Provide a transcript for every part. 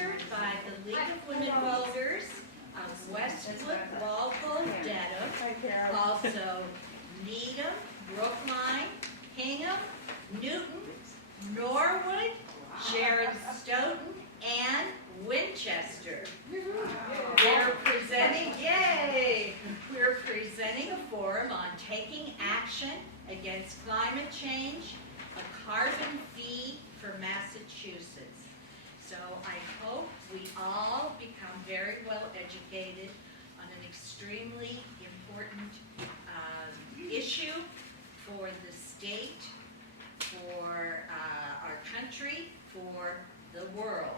sponsored by the League of Women Voters of Westwood, Walpole, Dedham, also Needham, Brookline, Hingham, Newton, Norwood, Sharon Stoughton, and Winchester. We're presenting a forum on taking action against climate change, a carbon fee for Massachusetts. So I hope we all become very well educated on an extremely important issue for the state, for our country, for the world.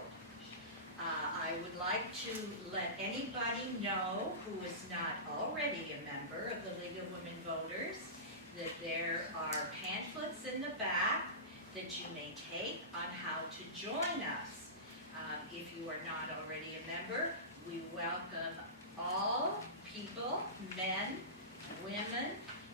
I would like to let anybody know who is not already a member of the League of Women Voters that there are pamphlets in the back that you may take on how to join us. If you are not already a member, we welcome all people, men, women,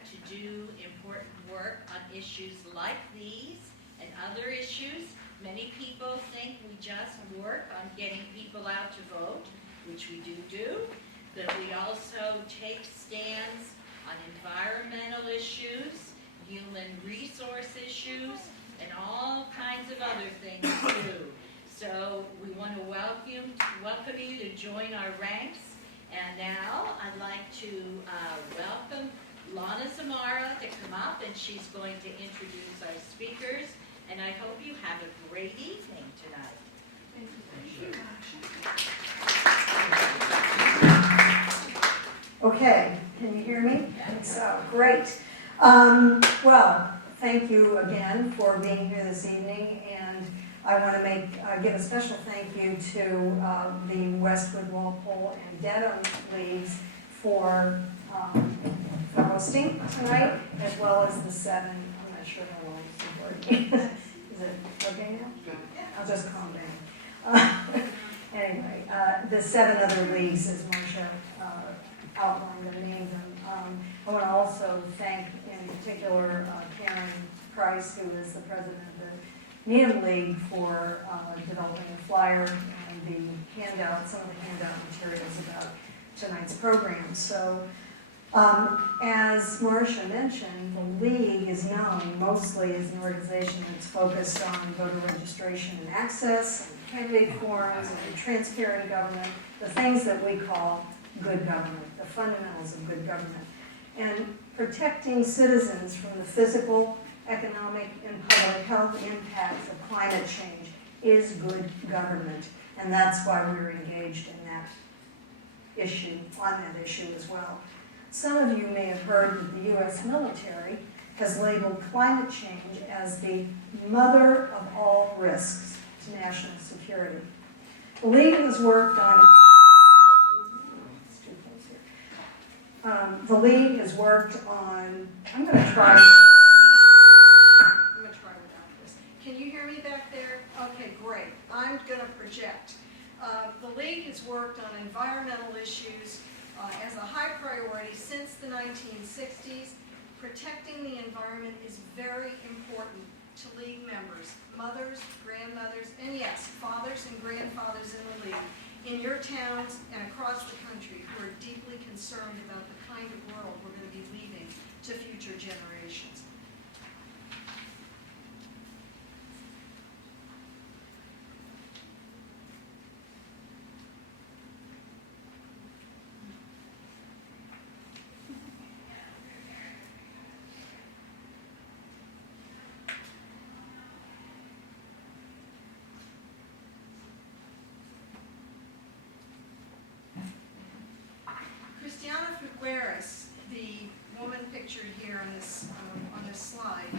to do important work on issues like these and other issues. Many people think we just work on getting people out to vote, which we do, but we also take stands on environmental issues, human resource issues, and all kinds of other things too. So we want to welcome you to join our ranks. And now I'd like to welcome Lana Zamara to come up, and she's going to introduce our speakers. And I hope you have a great evening tonight. Okay, can you hear me? So great. Well, thank you again for being here this evening, and I want to give a special thank you to the Westwood, Walpole, and Dedham Leagues for hosting tonight, as well as the 7. I'm not sure how long this is working. Is it okay now? I'll just calm down. Anyway, the 7 other leagues, as Marcia outlined and named them. I want to also thank, in particular, Karen Price, who is the president of the Needham League, for developing the flyer and the handout, some of the handout materials about tonight's program. So, as Marcia mentioned, the League is known mostly as an organization that's focused on voter registration and access, and candidate forums, and transparent government, the things that we call good government, the fundamentals of good government. And protecting citizens from the physical, economic, and public health impacts of climate change is good government. And that's why we're engaged in that issue, on that issue as well. Some of you may have heard that the U.S. military has labeled climate change as the mother of all risks to national security. The League has worked on I'm going to try without this. Can you hear me back there? Okay, great. I'm going to project. The League has worked on environmental issues as a high priority since the 1960s. Protecting the environment is very important to League members, mothers, grandmothers, and yes, fathers and grandfathers in the League, in your towns and across the country, who are deeply concerned about the kind of world we're going to be leaving to future generations. Christiana Figueres, the woman pictured here on this slide,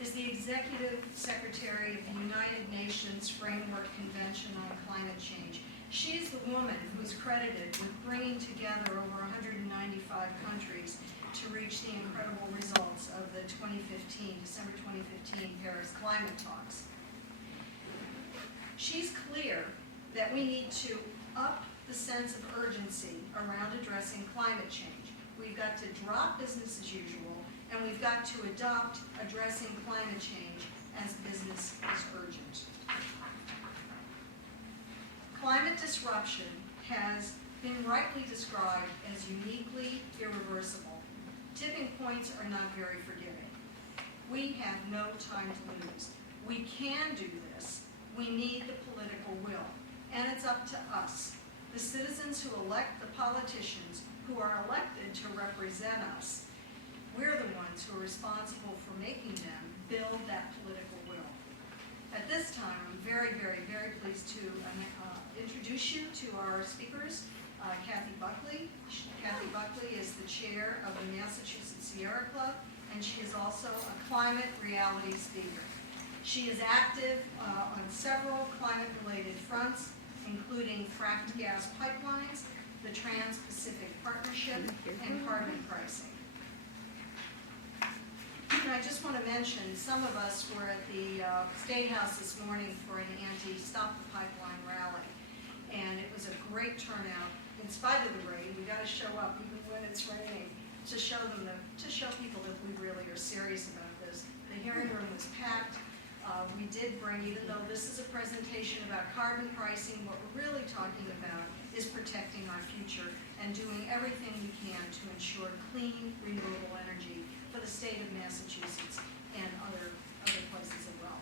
is the Executive Secretary of the United Nations Framework Convention on Climate Change. She's the woman who is credited with bringing together over 195 countries to reach the incredible results of the December 2015 Paris climate talks. She's clear that we need to up the sense of urgency around addressing climate change. We've got to drop business as usual, and we've got to adopt addressing climate change as business is urgent. Climate disruption has been rightly described as uniquely irreversible. Tipping points are not very forgiving. We have no time to lose. We can do this. We need the political will. And it's up to us, the citizens who elect the politicians who are elected to represent us. We're the ones who are responsible for making them build that political will. At this time, I'm very, very, very pleased to introduce you to our speakers, Kathy Buckley. Kathy Buckley is the chair of the Massachusetts Sierra Club, and she is also a climate reality speaker. She is active on several climate-related fronts, including fracked gas pipelines, the Trans-Pacific Partnership, and carbon pricing. And I just want to mention, some of us were at the State House this morning for an anti-Stop the Pipeline rally, and it was a great turnout. In spite of the rain, we got to show up even when it's raining to show people that we really are serious about this. The hearing room was packed. We did bring, even though this is a presentation about carbon pricing, what we're really talking about is protecting our future and doing everything we can to ensure clean, renewable energy for the state of Massachusetts and other places as well.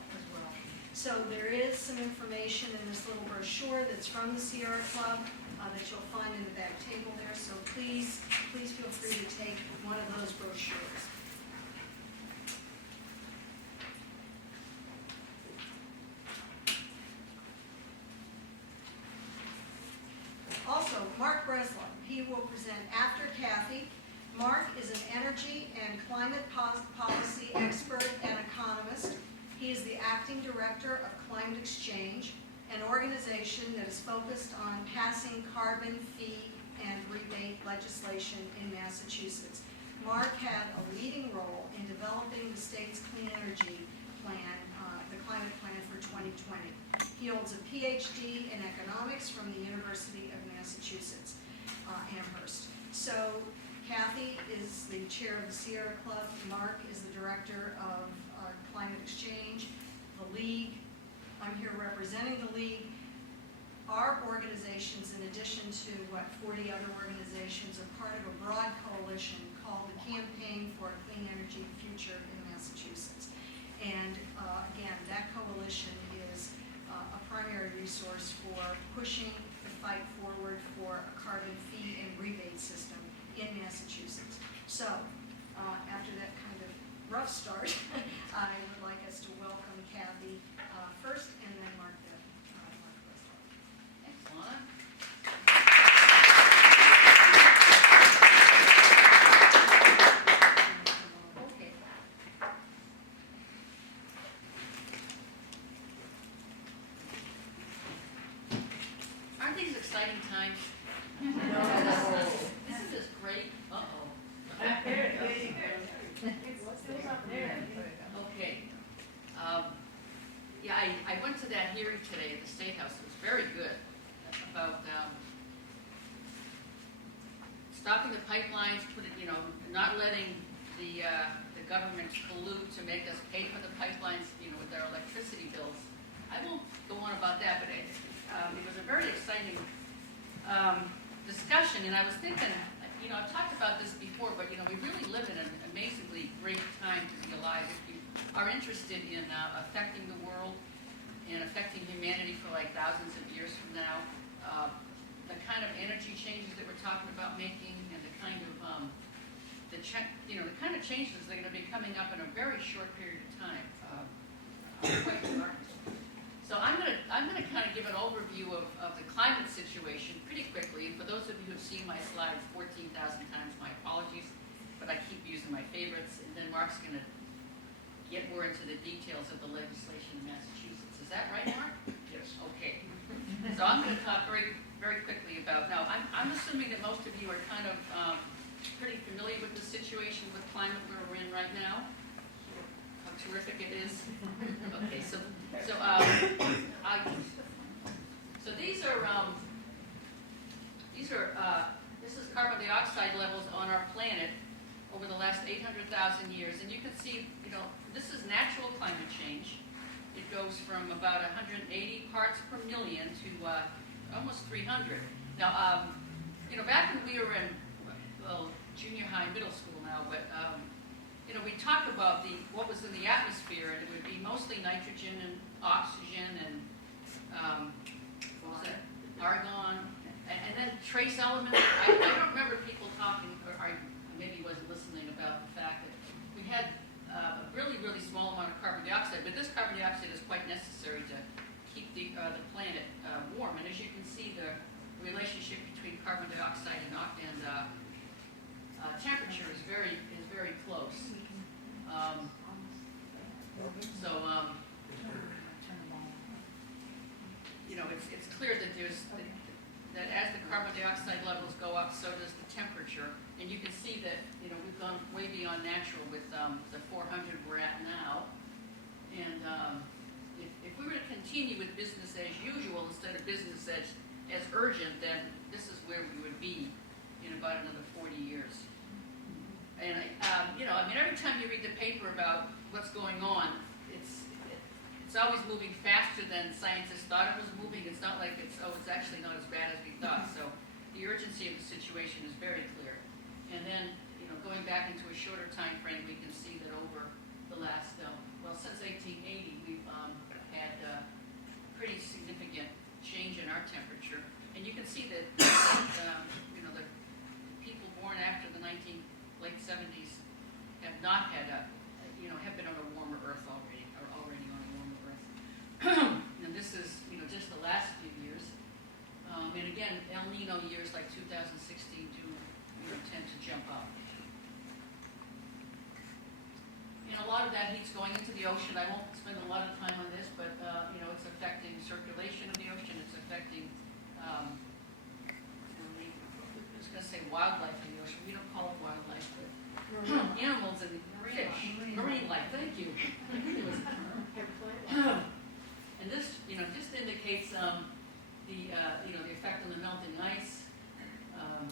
So there is some information in this little brochure that's from the Sierra Club that you'll find in the back table there. So please feel free to take one of those brochures. Also, Mark Breslin, he will present after Kathy. Mark is an energy and climate policy expert and economist. He is the acting director of Climate Exchange, an organization that is focused on passing carbon fee and rebate legislation in Massachusetts. Mark had a leading role in developing the state's clean energy plan, the climate plan for 2020. He holds a PhD in economics from the University of Massachusetts, Amherst. So Kathy is the chair of the Sierra Club. Mark is the director of Climate Exchange, the League. I'm here representing the League. Our organizations, in addition to 40 other organizations, are part of a broad coalition called the Campaign for a Clean Energy Future in Massachusetts. And again, that coalition is a primary resource for pushing the fight forward for a carbon fee and rebate system in Massachusetts. So, after that kind of rough start, I would like us to welcome Kathy first, and then Mark Breslin. Thanks, Lana. Okay. Aren't these exciting times? This is just great. Uh-oh. Okay. Yeah, I went to that hearing today at the State House. It was very good about stopping the pipelines, not letting the government pollute to make us pay for the pipelines, with our electricity bills. I won't go on about that, but it was a very exciting discussion, and I was thinking, I've talked about this before, but we really live in an amazingly great time to be alive if you are interested in affecting the world and affecting humanity for thousands of years from now. The kind of energy changes that we're talking about making, and the kind of the kind of changes that are going to be coming up in a very short period of time. Quite remarkable. So I'm going to kind of give an overview of the climate situation pretty quickly. And for those of you who have seen my slides 14,000 times, my apologies, but I keep using my favorites. And then Mark's going to get more into the details of the legislation in Massachusetts. Is that right, Mark? Yes. Okay. So I'm going to talk very, very quickly about. Now, I'm assuming that most of you are kind of pretty familiar with the situation with climate where we're in right now. How terrific it is. Okay, so this is carbon dioxide levels on our planet over the last 800,000 years, and you can see, this is natural climate change. It goes from about 180 parts per million to almost 300. Now, you know, back when we were in, well, junior high, middle school now, but, you know, we talk about what was in the atmosphere, and it would be mostly nitrogen and oxygen and, what was that? Argon, and then trace elements. I don't remember people talking, or maybe wasn't listening, about the fact that we had a really, really small amount of carbon dioxide, but this carbon dioxide is quite necessary to keep the planet warm. And as you can see, the relationship between carbon dioxide and temperature is very close. You know, it's clear that that as the carbon dioxide levels go up, so does the temperature. And you can see that, you know, we've gone way beyond natural with the 400 we're at now. And if we were to continue with business as usual instead of business as urgent, then this is where we would be in about another 40 years. And, you know, I mean, every time you read the paper about what's going on, it's always moving faster than scientists thought it was moving. It's not like it's actually not as bad as we thought. So the urgency of the situation is very clear. And then, you know, going back into a shorter time frame, we can see that over the last, since 1880, we've had pretty significant change in our temperature. And you can see that, you know, the people born after the late 70s have not had have been on a warmer Earth already, or already on a warmer Earth. And this is, you know, just the last few years. And again, El Nino years like 2016 do, you know, tend to jump up. And a lot of that heat's going into the ocean. I won't spend a lot of time on this, but, you know, it's affecting circulation of the ocean. It's affecting, I was going to say wildlife in the ocean. We don't call it wildlife, but animals and fish. Marine life, thank you. And this, you know, just indicates the effect on the melting ice.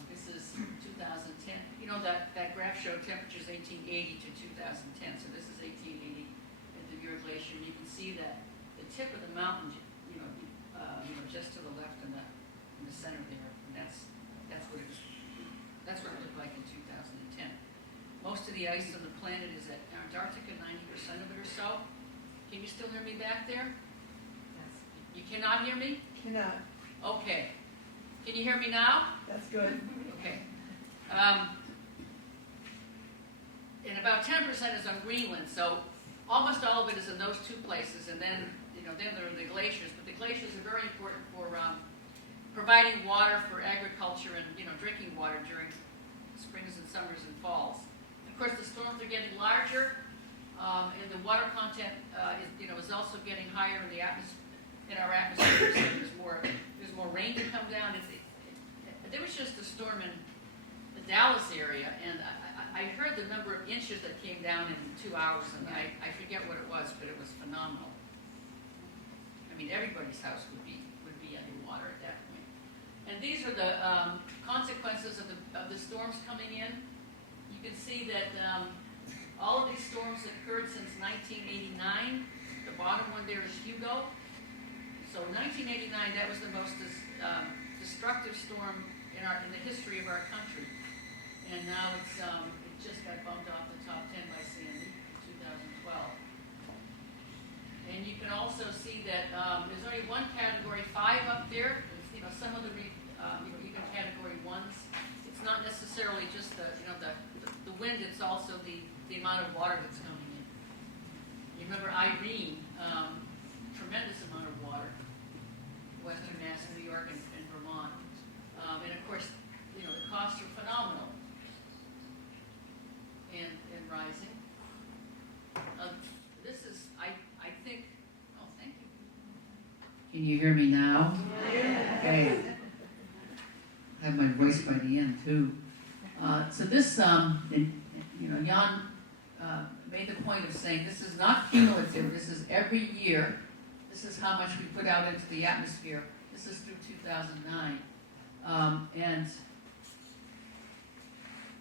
This is 2010. You know, that graph showed temperatures 1880 to 2010. So this is 1880 at the Muir Glacier. And you can see that the tip of the mountain, just to the left in the center there. And that's what it looked like in 2010. Most of the ice on the planet is at Antarctica, 90% of it or so. Can you still hear me back there? Yes. You cannot hear me? Cannot. Okay. Can you hear me now? That's good. Okay. And about 10% is on Greenland, so almost all of it is in those two places, and then, then there are the glaciers. But the glaciers are very important for providing water for agriculture and, drinking water during springs and summers and falls. Of course, the storms are getting larger, and the water content is also getting higher in our atmosphere. So there's more rain to come down. There was just a storm in the Dallas area, and I heard the number of inches that came down in 2 hours, and I forget what it was, but it was phenomenal. I mean, everybody's house would be underwater at that point. And these are the consequences of the storms coming in. You can see that all of these storms occurred since 1989. The bottom one there is Hugo. So 1989, that was the most destructive storm in the history of our country. And now it just got bumped off the top 10 by Sandy in 2012. And you can also see that there's only one category 5 up there. It's, some of the even category 1s. It's not necessarily just the wind. It's also the amount of water that's coming in. You remember Irene? Tremendous amount of water. Western Mass, New York, and Vermont. And of course, the costs are phenomenal and rising. This is, I think, oh, thank you. Can you hear me now? Yeah. Okay. I have my voice by the end, too. So this, Jan made the point of saying this is not cumulative. This is every year. This is how much we put out into the atmosphere. This is through 2009. And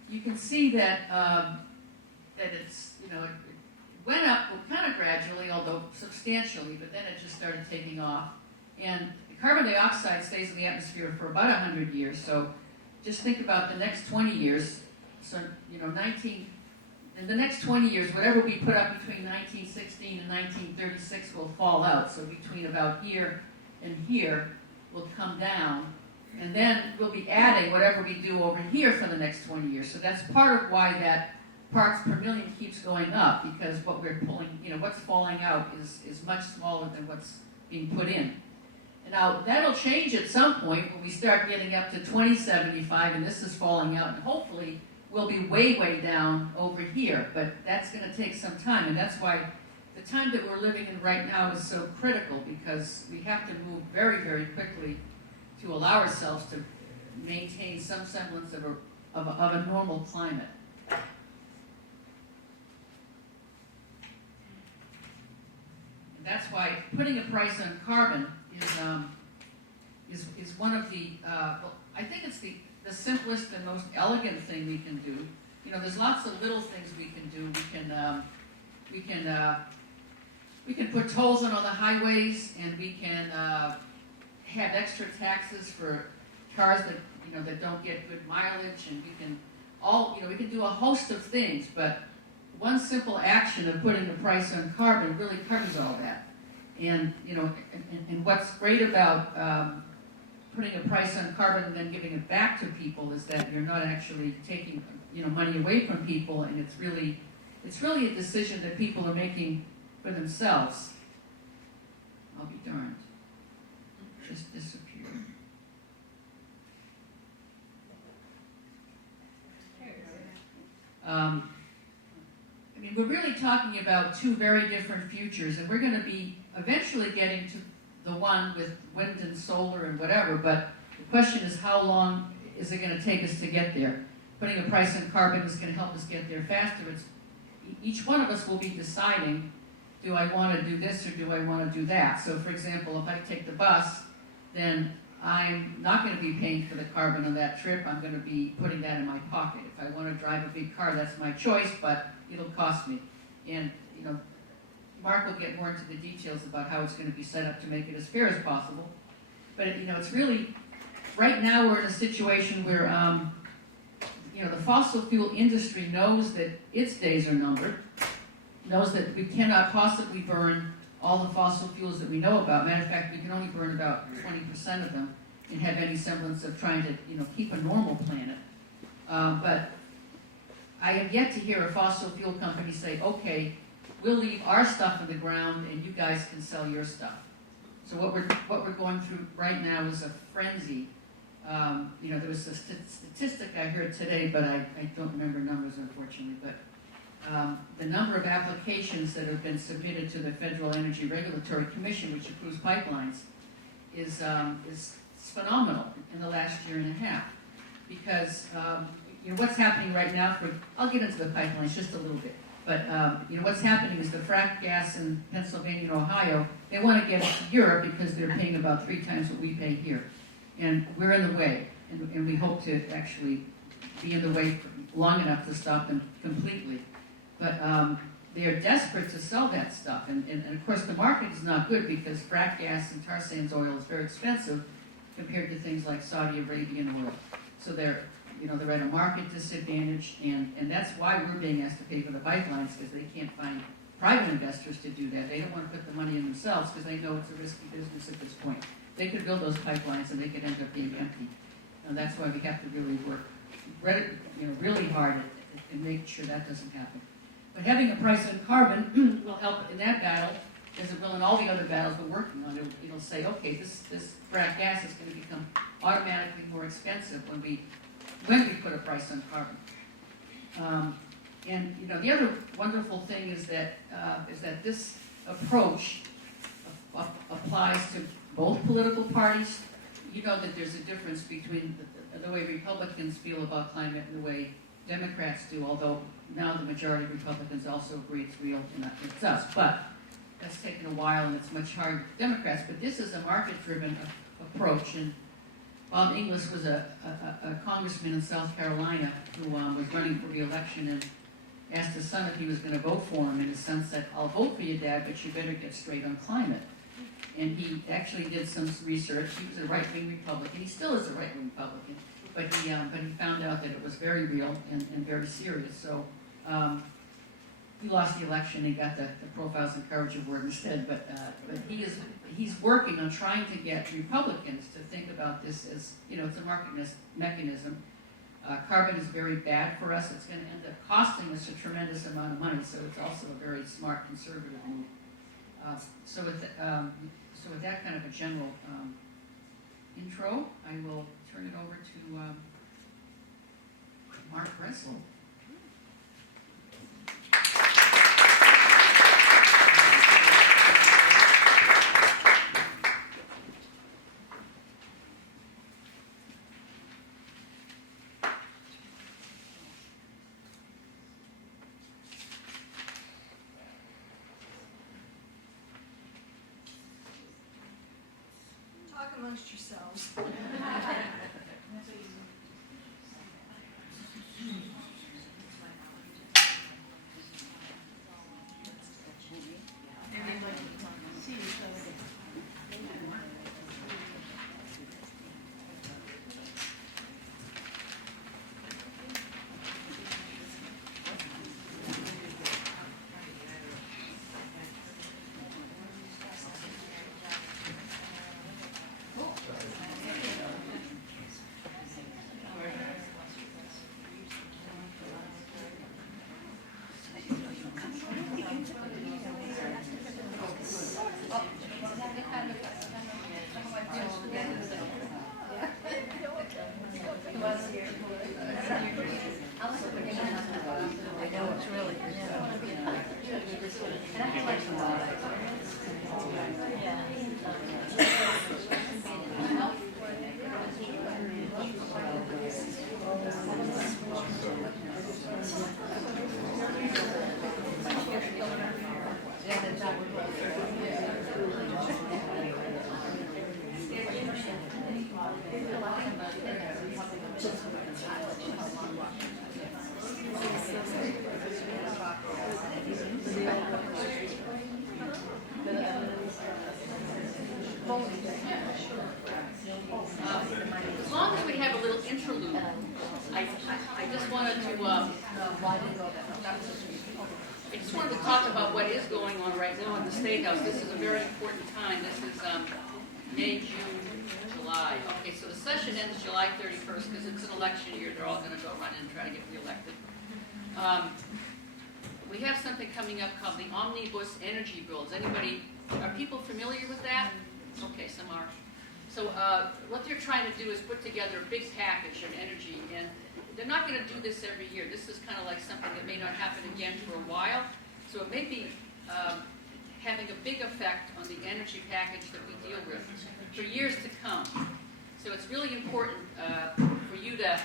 you can see that it's, it went up kind of gradually, although substantially, but then it just started taking off. And carbon dioxide stays in the atmosphere for about 100 years, so just think about the next 20 years. So, you know, in the next 20 years, whatever we put up between 1916 and 1936 will fall out. So between about here and here will come down. And then we'll be adding whatever we do over here for the next 20 years. So that's part of why that parts per million keeps going up, because what we're pulling, you know, what's falling out is much smaller than what's being put in. And now that'll change at some point when we start getting up to 2075 and this is falling out, and hopefully we'll be way, way down over here. But that's going to take some time, and that's why the time that we're living in right now is so critical, because we have to move very, very quickly to allow ourselves to maintain some semblance of a normal climate. And that's why putting a price on carbon is one of the, well, I think it's the simplest and most elegant thing we can do. You know, there's lots of little things we can do. We can put tolls on all the highways, and we can have extra taxes for cars that, you know, that don't get good mileage, and we can do a host of things, but one simple action of putting a price on carbon really covers all that. And, you know, and what's great about putting a price on carbon and then giving it back to people is that you're not actually taking, you know, money away from people, and it's really a decision that people are making for themselves. I'll be darned. Just disappeared. I mean, we're really talking about two very different futures, and we're going to be eventually getting to the one with wind and solar and whatever, but the question is, how long is it going to take us to get there? Putting a price on carbon is going to help us get there faster. Each one of us will be deciding, do I want to do this or do I want to do that? So, for example, if I take the bus, then I'm not going to be paying for the carbon on that trip. I'm going to be putting that in my pocket. If I want to drive a big car, that's my choice, but it'll cost me. And, you know, Mark will get more into the details about how it's going to be set up to make it as fair as possible. But, you know, it's really, right now we're in a situation where, you know, the fossil fuel industry knows that its days are numbered, knows that we cannot possibly burn all the fossil fuels that we know about. Matter of fact, we can only burn about 20% of them and have any semblance of trying to, you know, keep a normal planet. But I have yet to hear a fossil fuel company say, okay, we'll leave our stuff in the ground and you guys can sell your stuff. So what we're going through right now is a frenzy. You know, there was a statistic I heard today, but I don't remember numbers, unfortunately, but the number of applications that have been submitted to the Federal Energy Regulatory Commission, which approves pipelines, is phenomenal in the last year and a half. Because you know, what's happening right now, I'll get into the pipelines just a little bit, but you know, what's happening is the frack gas in Pennsylvania and Ohio, they want to get it to Europe because they're paying about 3 times what we pay here. And we're in the way, and we hope to actually be in the way for long enough to stop them completely. But they are desperate to sell that stuff, and of course the market is not good because frack gas and tar sands oil is very expensive compared to things like Saudi Arabian oil. So they're at a market disadvantage, and that's why we're being asked to pay for the pipelines, because they can't find private investors to do that. They don't want to put the money in themselves because they know it's a risky business at this point. They could build those pipelines and they could end up being empty. And that's why we have to really work really hard at making sure that doesn't happen. But having a price on carbon will help in that battle, as it will in all the other battles we're working on. It'll say, okay, this frack gas is going to become automatically more expensive when we put a price on carbon. And you know, the other wonderful thing is that this approach applies to both political parties. You know that there's a difference between the way Republicans feel about climate and the way Democrats do, although now the majority of Republicans also agree it's real and it's us. But that's taken a while and it's much harder for Democrats. But this is a market-driven approach. And Bob Inglis was a congressman in South Carolina who was running for re-election and asked his son if he was going to vote for him. And his son said, I'll vote for you, Dad, but you better get straight on climate. and he actually did some research. He was a right-wing Republican. He still is a right-wing Republican, but he found out that it was very real and very serious. So he lost the election and got the Profiles in Courage Award instead. But he's working on trying to get Republicans to think about this as, you know, it's a market mechanism. Carbon is very bad for us. It's going to end up costing us a tremendous amount of money. So it's also a very smart conservative move. So with that kind of a general intro, I will turn it over to Mark Breslin. Talk amongst yourselves. As long as we have a little interlude, I just wanted to, I just wanted to talk about what is going on right now in the State House. This is a very important time. This is May, June, July. Okay, so the session ends July 31st because it's an election year. They're all going to go run and try to get reelected. We have something coming up called the Omnibus Energy Bills. Are people familiar with that? Okay, some are. So what they're trying to do is put together a big package of energy, and they're not going to do this every year. This is kind of like something that may not happen again for a while. So it may be having a big effect on the energy package that we deal with for years to come. So it's really important for you to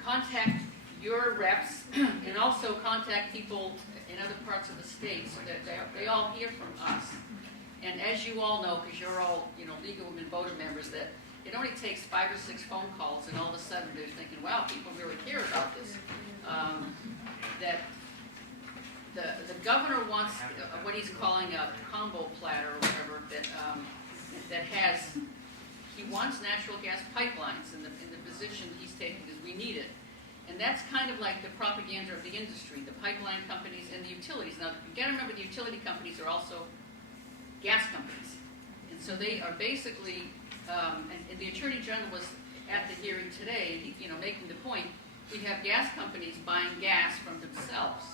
contact your reps and also contact people in other parts of the state so that they all hear from us. And as you all know, because you're all, you know, League of Women Voter members, that it only takes 5 or 6 phone calls, and all of a sudden they're thinking, wow, people really care about this. That the governor wants what he's calling a combo platter or whatever that has. He wants natural gas pipelines, and the position he's taking is we need it. And that's kind of like the propaganda of the industry, the pipeline companies and the utilities. Now, you got to remember the utility companies are also gas companies. And so they are basically, and the Attorney General was at the hearing today, making the point, we have gas companies buying gas from themselves,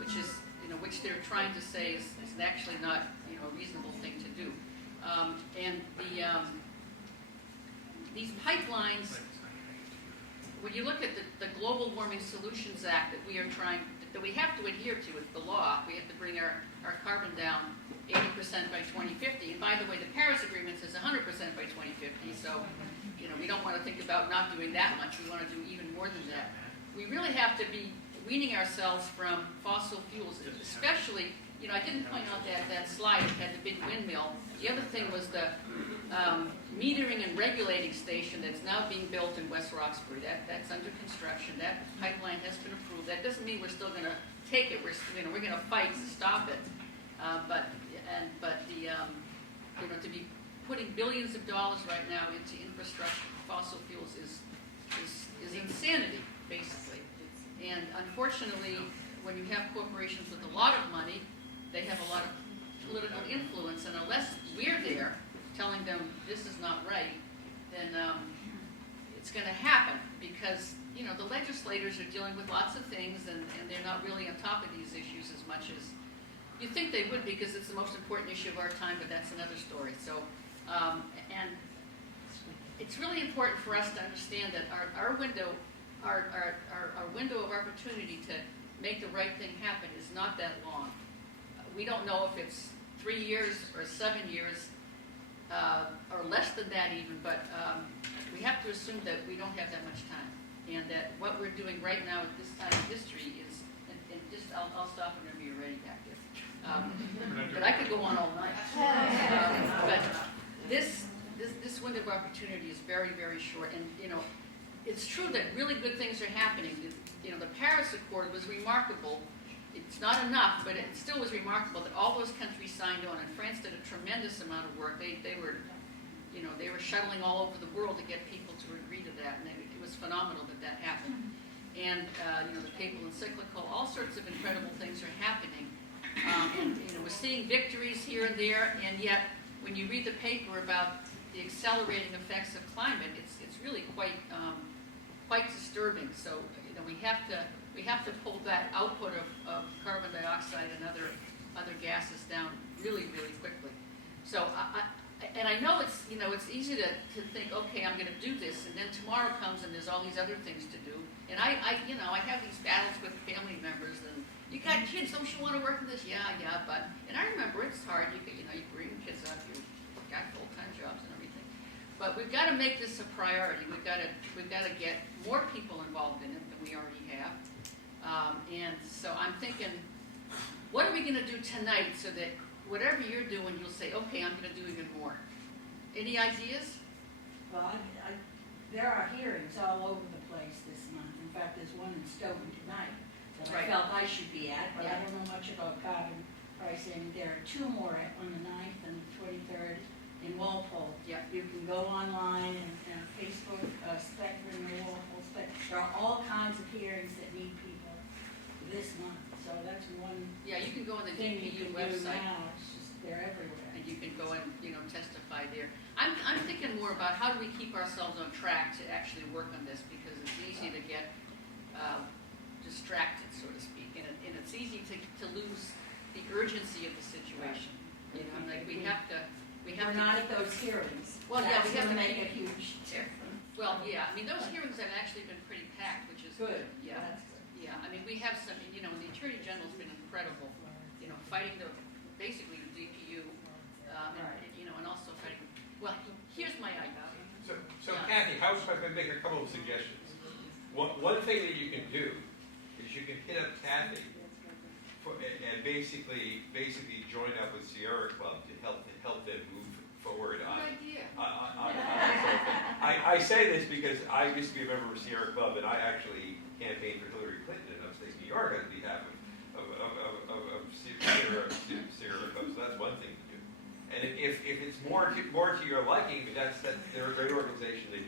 which they're trying to say is actually not, a reasonable thing to do. And these pipelines, when you look at the Global Warming Solutions Act that we have to adhere to, it's the law. We have to bring our carbon down 80% by 2050. And by the way, the Paris Agreement says 100% by 2050. So, we don't want to think about not doing that much. We want to do even more than that. We really have to be weaning ourselves from fossil fuels, especially, I didn't point out that slide that had the big windmill. The other thing was the metering and regulating station that's now being built in West Roxbury. That's under construction. That pipeline has been approved. That doesn't mean we're still going to take it. We're going to fight to stop it. But to be putting billions of dollars right now into infrastructure for fossil fuels is insanity, basically. And unfortunately, when you have corporations with a lot of money, they have a lot of political influence, and unless we're there telling them this is not right, then it's going to happen, because the legislators are dealing with lots of things, and they're not really on top of these issues as much as you think they would, because it's the most important issue of our time, but that's another story. So, and it's really important for us to understand that our window of opportunity to make the right thing happen is not that long. We don't know if it's 3 years or 7 years, or less than that even, but we have to assume that we don't have that much time, and that what we're doing right now at this time in history is, and just, I'll stop whenever you're ready back there. But I could go on all night. But this window of opportunity is very, very short, and it's true that really good things are happening. The Paris Accord was remarkable. It's not enough, but it still was remarkable that all those countries signed on, and France did a tremendous amount of work. They were shuttling all over the world to get people to agree to that, and it was phenomenal that happened. And the papal encyclical, all sorts of incredible things are happening. And we're seeing victories here and there, and yet when you read the paper about the accelerating effects of climate, it's really quite disturbing. So we have to pull that output of carbon dioxide and other gases down really, really quickly. So I know it's easy to think, okay, I'm going to do this, and then tomorrow comes and there's all these other things to do. And I have these battles with family members, and you got kids, don't you want to work in this? Yeah, but, and I remember it's hard. You bring kids up, you got full-time jobs and everything. But we've got to make this a priority. We've got to get more people involved in it than we already have. And so I'm thinking, what are we going to do tonight so that whatever you're doing, you'll say, okay, I'm going to do even more. Any ideas? Well, there are hearings all over the place this month. In fact, there's one in Stoughton tonight that Right. I felt I should be at, but Yeah. I don't know much about carbon pricing. There are 2 more on the 9th and the 23rd in Walpole. Yeah. You can go online and Facebook, Spectrum, or Walpole Spectrum. There are all kinds of hearings that need people this month. So that's one Yeah, you can go on the thing you DPU can do website. now. It's just, they're everywhere. And you can go and testify there. I'm thinking more about how do we keep ourselves on track to actually work on this, because it's easy to get distracted, so to speak, and it's easy to lose the urgency of the situation. Like we have to. We're not at those hearings. Well, yeah, we That's have to gonna make make a huge difference. Well, yeah, I mean those hearings have actually been pretty packed, which is Good. Yeah, That's good. yeah. I mean we have some. And the Attorney General's been incredible. Fighting basically the DPU, and also fighting. Well, here's my idea. So Kathy, how should I make a couple of suggestions? One thing that you can do is you can hit up Kathy and basically join up with Sierra Club to help them move forward on. Good idea. I say this because I used to be a member of Sierra Club, and I actually campaigned for Hillary Clinton in upstate New York on behalf of Sierra Club. So that's one thing to do. And if it's more to your liking, they're a great organization. They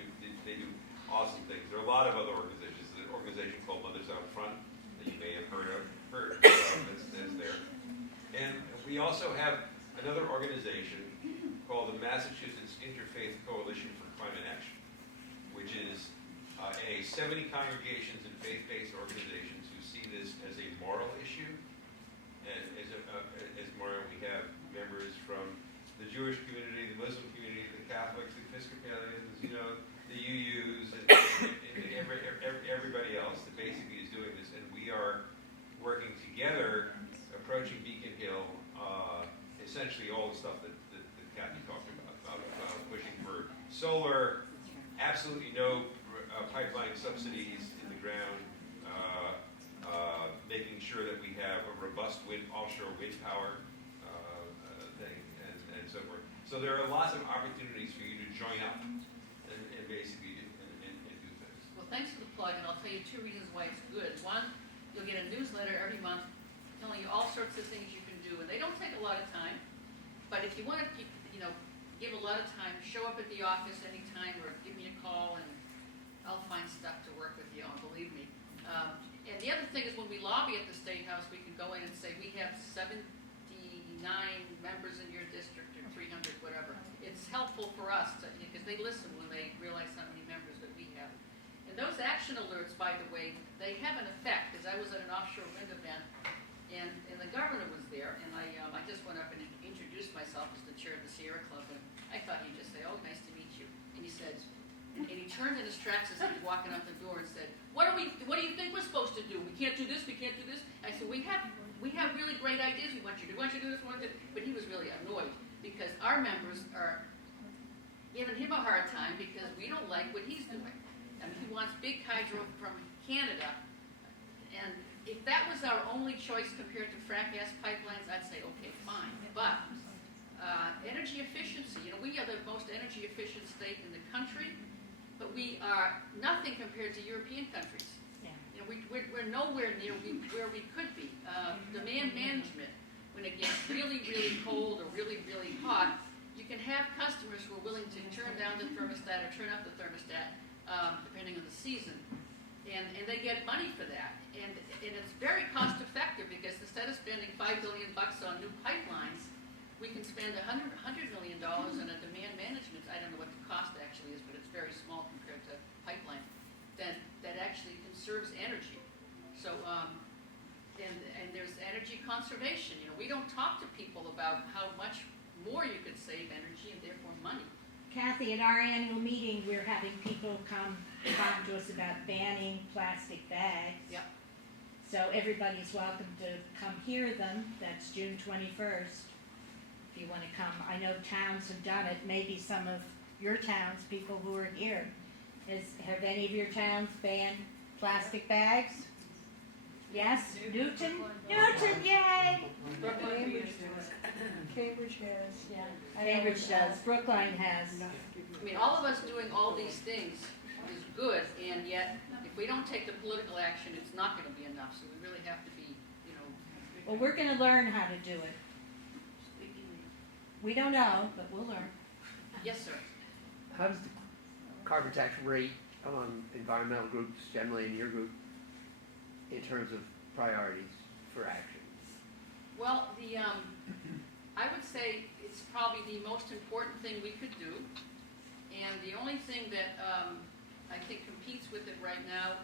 do awesome things. There are a lot of other organizations. There's an organization called Mothers Out Front that you may have heard of that's there. And we also have another organization called the Massachusetts Interfaith Coalition for Climate Action, which is 70 congregations and faith-based organizations who see this as a moral issue. And as moral, we have members from the Jewish community, the Muslim community, the Catholics, the Episcopalians, the UUs, and everybody else that basically is doing this. And we are working together, approaching Beacon Hill, essentially all the stuff that Kathy talked about pushing for solar, absolutely no pipeline subsidies in the ground, making sure that we have a robust offshore wind power thing, and so forth. So there are lots of opportunities for you to join up and basically do things. Well, thanks for the plug, and I'll tell you 2 reasons why it's good. One, you'll get a newsletter every month telling you all sorts of things you can do, and they don't take a lot of time. But if you want to, give a lot of time, show up at the office anytime or give me a call and I'll find stuff to work with you on, believe me. And the other thing is when we lobby at the State House, we can go in and say, we have 79 members in your district or 300, whatever. It's helpful for us because they listen when they realize how many members that we have. And those action alerts, by the way, they have an effect, because I was at an offshore wind event and the governor was there, and I just went up and introduced myself as the chair of the Sierra Club, and I thought he'd just say, oh, nice to meet you. And he said, and he turned in his tracks as he was walking out the door and said, what do you think we're supposed to do? We can't do this, we can't do this. I said, we have really great ideas, we want you to do this, but he was really annoyed, because our members are giving him a hard time because we don't like what he's doing. I mean, he wants big hydro from Canada, and if that was our only choice compared to frac gas pipelines, I'd say, okay, fine. But energy efficiency, we are the most energy efficient state in the country, but we are nothing compared to European countries. Yeah. We're nowhere near where we could be. Demand management, when it gets really, really cold or really, really hot, you can have customers who are willing to turn down the thermostat or turn up the thermostat, depending on the season. And they get money for that. And it's very cost effective, because instead of spending $5 billion on new pipelines, we can spend $100 million on a demand management. I don't know what the cost actually is, but it's very small compared to pipeline. That actually conserves energy. So, and there's energy conservation. We don't talk to people about how much more you could save energy and therefore money. Kathy, at our annual meeting, we're having people come talk to us about banning plastic bags. Yep. So everybody's welcome to come hear them. That's June 21st. If you want to come, I know towns have done it. Maybe some of your towns, people who are here, have any of your towns banned plastic bags? Yes, Newton, yay! Cambridge has. Yeah, Cambridge does. Brookline has. I mean, all of us doing all these things is good, and yet if we don't take the political action, it's not going to be enough. So we really have to be, Well, we're going to learn how to do it. We don't know, but we'll learn. Yes, sir. How does the carbon tax rate on environmental groups generally in your group in terms of priorities for action? Well, I would say it's probably the most important thing we could do, and the only thing that I think competes with it right now,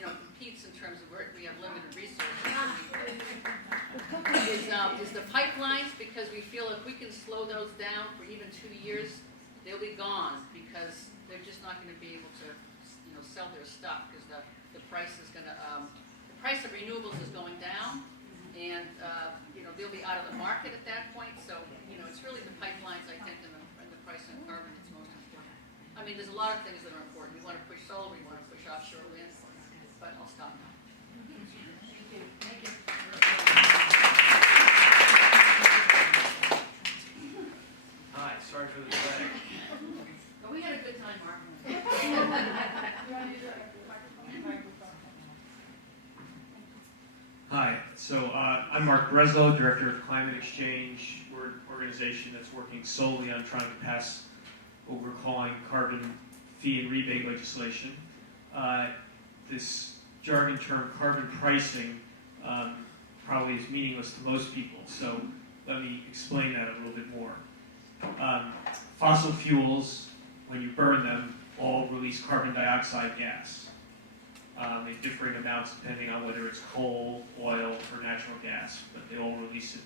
competes in terms of where we have limited resources, is the pipelines, because we feel if we can slow those down for even 2 years, they'll be gone, because they're just not going to be able to, sell their stuff, because the price is going to, the price of renewables is going down, and they'll be out of the market at that point. So it's really the pipelines, I think, and the price of carbon that's most important. I mean, there's a lot of things that are important. We want to push solar, we want to push offshore wind, but I'll stop now. Thank you. Hi, sorry for the delay. But we had a good time, Mark. Hi, so I'm Mark Breslow, Director of Climate Exchange. We're an organization that's working solely on trying to pass what we're calling carbon fee and rebate legislation. This jargon term, carbon pricing, probably is meaningless to most people, so let me explain that a little bit more. Fossil fuels, when you burn them, all release carbon dioxide gas. They differing amounts depending on whether it's coal, oil, or natural gas, but they all release it.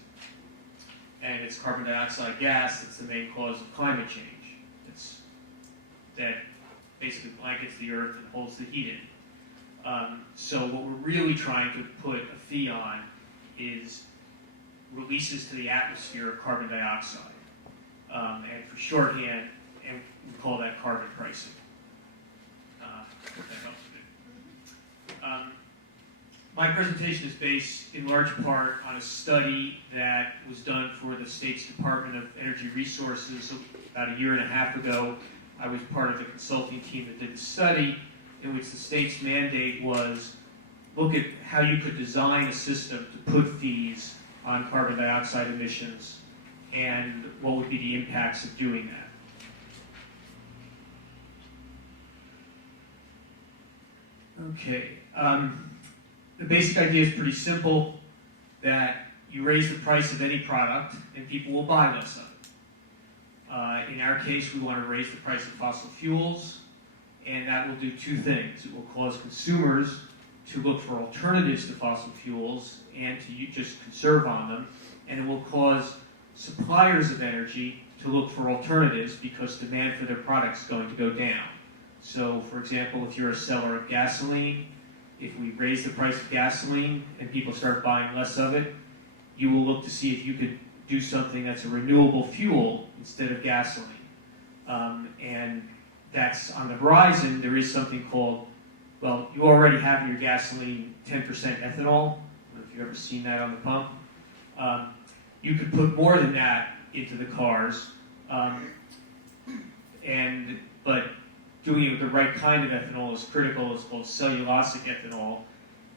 And it's carbon dioxide gas that's the main cause of climate change. It's that basically blankets the earth and holds the heat in. So what we're really trying to put a fee on is releases to the atmosphere of carbon dioxide. And for shorthand, and we call that carbon pricing. That helps a bit. My presentation is based in large part on a study that was done for the state's Department of Energy Resources about a year and a half ago. I was part of the consulting team that did the study, in which the state's mandate was look at how you could design a system to put fees on carbon dioxide emissions and what would be the impacts of doing that. Okay, the basic idea is pretty simple, that you raise the price of any product and people will buy less of it. In our case, we want to raise the price of fossil fuels, and that will do two things. It will cause consumers to look for alternatives to fossil fuels and to just conserve on them, and it will cause suppliers of energy to look for alternatives because demand for their products is going to go down. So, for example, if you're a seller of gasoline, if we raise the price of gasoline and people start buying less of it, you will look to see if you could do something that's a renewable fuel instead of gasoline. And that's on the horizon. There is something called, well, you already have in your gasoline 10% ethanol. I don't know if you've ever seen that on the pump. You could put more than that into the cars, but doing it with the right kind of ethanol is critical. It's called cellulosic ethanol,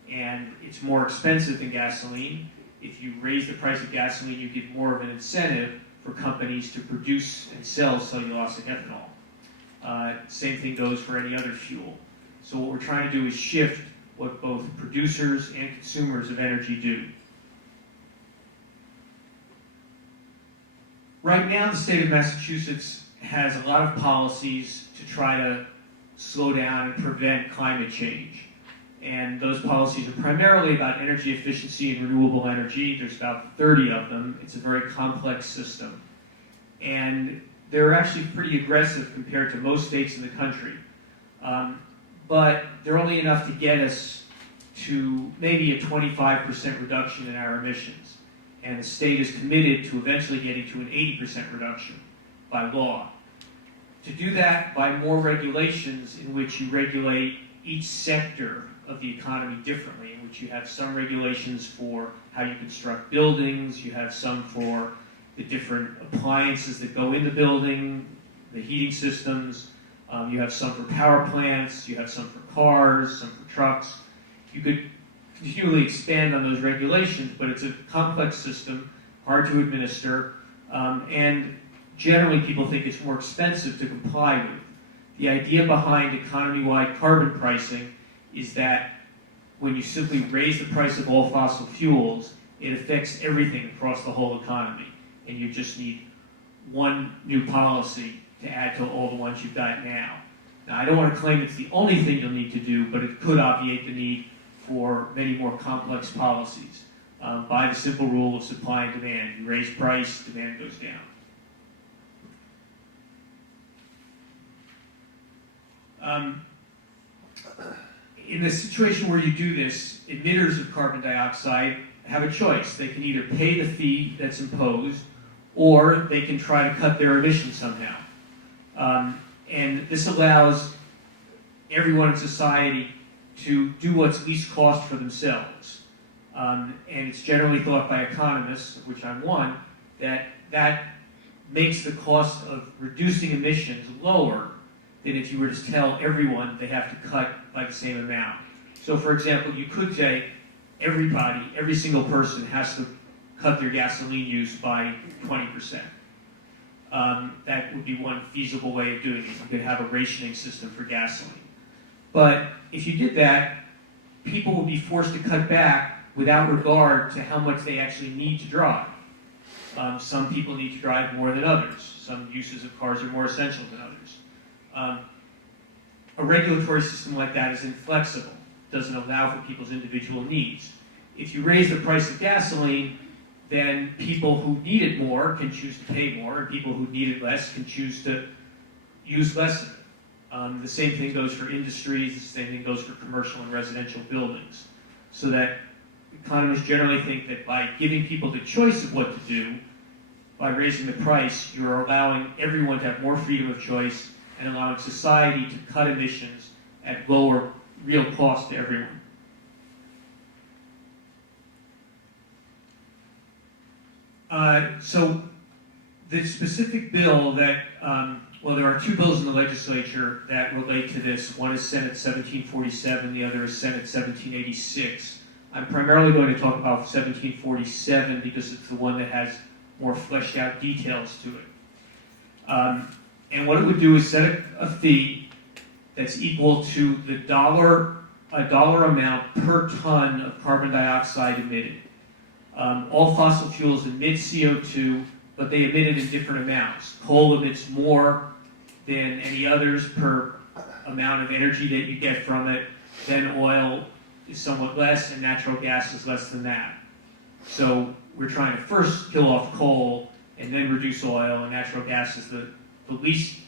and it's more expensive than gasoline. If you raise the price of gasoline, you get more of an incentive for companies to produce and sell cellulosic ethanol. Same thing goes for any other fuel. So what we're trying to do is shift what both producers and consumers of energy do. Right now, the state of Massachusetts has a lot of policies to try to slow down and prevent climate change. And those policies are primarily about energy efficiency and renewable energy. There's about 30 of them. It's a very complex system. And they're actually pretty aggressive compared to most states in the country. But they're only enough to get us to maybe a 25% reduction in our emissions. And the state is committed to eventually getting to an 80% reduction by law. To do that by more regulations in which you regulate each sector of the economy differently, in which you have some regulations for how you construct buildings, you have some for the different appliances that go in the building, the heating systems, you have some for power plants, you have some for cars, some for trucks. You could continually expand on those regulations, but it's a complex system, hard to administer, and generally people think it's more expensive to comply with. The idea behind economy-wide carbon pricing is that when you simply raise the price of all fossil fuels, it affects everything across the whole economy, and you just need one new policy to add to all the ones you've got now. Now, I don't want to claim it's the only thing you'll need to do, but it could obviate the need for many more complex policies. By the simple rule of supply and demand, you raise price, demand goes down. In the situation where you do this, emitters of carbon dioxide have a choice. They can either pay the fee that's imposed, or they can try to cut their emissions somehow. And this allows everyone in society to do what's least cost for themselves. And it's generally thought by economists, of which I'm one, that makes the cost of reducing emissions lower than if you were to tell everyone they have to cut by the same amount. So for example, you could say everybody, every single person has to cut their gasoline use by 20%. That would be one feasible way of doing it. You could have a rationing system for gasoline. But if you did that, people would be forced to cut back without regard to how much they actually need to drive. Some people need to drive more than others. Some uses of cars are more essential than others. A regulatory system like that is inflexible. It doesn't allow for people's individual needs. If you raise the price of gasoline, then people who need it more can choose to pay more, and people who need it less can choose to use less of it. The same thing goes for industries, the same thing goes for commercial and residential buildings. So that economists generally think that by giving people the choice of what to do, by raising the price, you're allowing everyone to have more freedom of choice and allowing society to cut emissions at lower real cost to everyone. So the specific bill that, there are two bills in the legislature that relate to this. One is Senate 1747, the other is Senate 1786. I'm primarily going to talk about 1747 because it's the one that has more fleshed out details to it. And what it would do is set a fee that's equal to a dollar amount per ton of carbon dioxide emitted. All fossil fuels emit CO2, but they emit it in different amounts. Coal emits more than any others per amount of energy that you get from it. Then oil is somewhat less, and natural gas is less than that. So we're trying to first kill off coal and then reduce oil, and natural gas is the least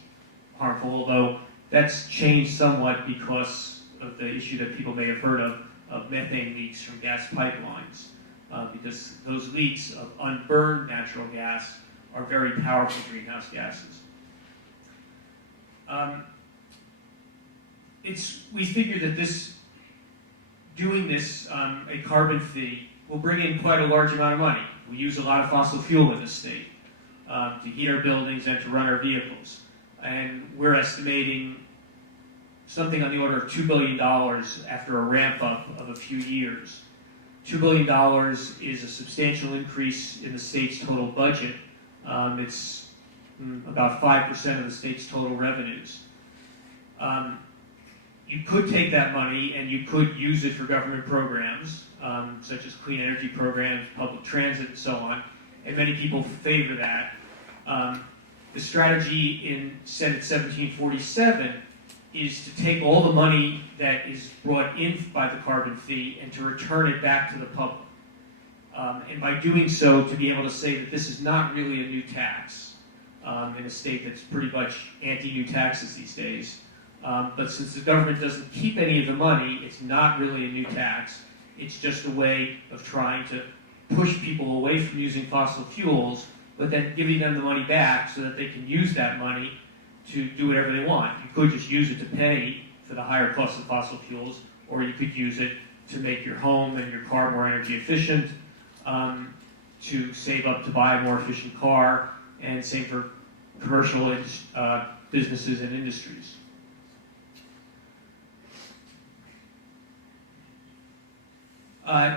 harmful, although that's changed somewhat because of the issue that people may have heard of methane leaks from gas pipelines. Because those leaks of unburned natural gas are very powerful greenhouse gases. We figure that doing this, a carbon fee, will bring in quite a large amount of money. We use a lot of fossil fuel in this state to heat our buildings and to run our vehicles. And we're estimating something on the order of $2 billion after a ramp up of a few years. $2 billion is a substantial increase in the state's total budget. It's about 5% of the state's total revenues. You could take that money and you could use it for government programs, such as clean energy programs, public transit, and so on, and many people favor that. The strategy in Senate 1747 is to take all the money that is brought in by the carbon fee and to return it back to the public. And by doing so, to be able to say that this is not really a new tax in a state that's pretty much anti-new taxes these days. But since the government doesn't keep any of the money, it's not really a new tax. It's just a way of trying to push people away from using fossil fuels, but then giving them the money back so that they can use that money to do whatever they want. You could just use it to pay for the higher cost of fossil fuels, or you could use it to make your home and your car more energy efficient, to save up to buy a more efficient car, and same for commercial businesses and industries.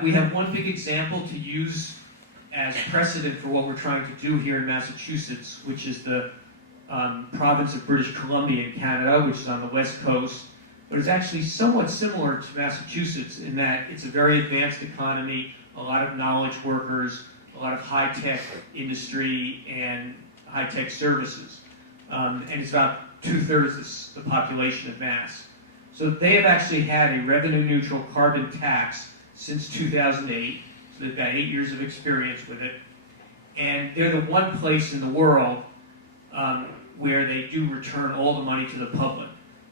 We have one big example to use as precedent for what we're trying to do here in Massachusetts, which is the province of British Columbia in Canada, which is on the west coast, but it's actually somewhat similar to Massachusetts in that it's a very advanced economy, a lot of knowledge workers, a lot of high-tech industry and high-tech services. And it's about 2/3 the population of Mass. So they have actually had a revenue-neutral carbon tax since 2008, so they've got 8 years of experience with it. And they're the one place in the world where they do return all the money to the public.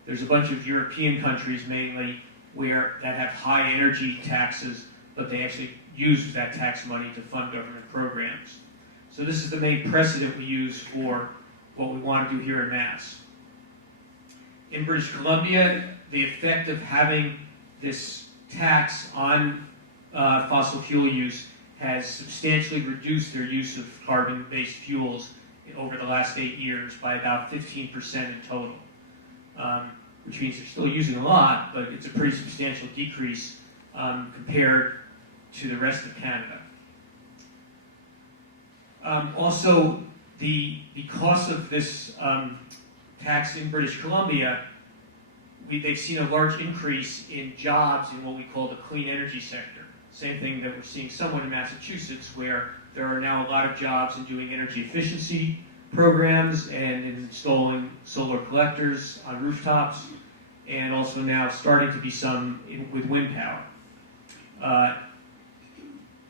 There's a bunch of European countries mainly that have high energy taxes, but they actually use that tax money to fund government programs. So this is the main precedent we use for what we want to do here in Mass. In British Columbia, the effect of having this tax on fossil fuel use has substantially reduced their use of carbon-based fuels over the last 8 years by about 15% in total, which means they're still using a lot, but it's a pretty substantial decrease compared to the rest of Canada. Also, because of this tax in British Columbia, they've seen a large increase in jobs in what we call the clean energy sector. Same thing that we're seeing somewhat in Massachusetts, where there are now a lot of jobs in doing energy efficiency programs and in installing solar collectors on rooftops, and also now starting to be some with wind power.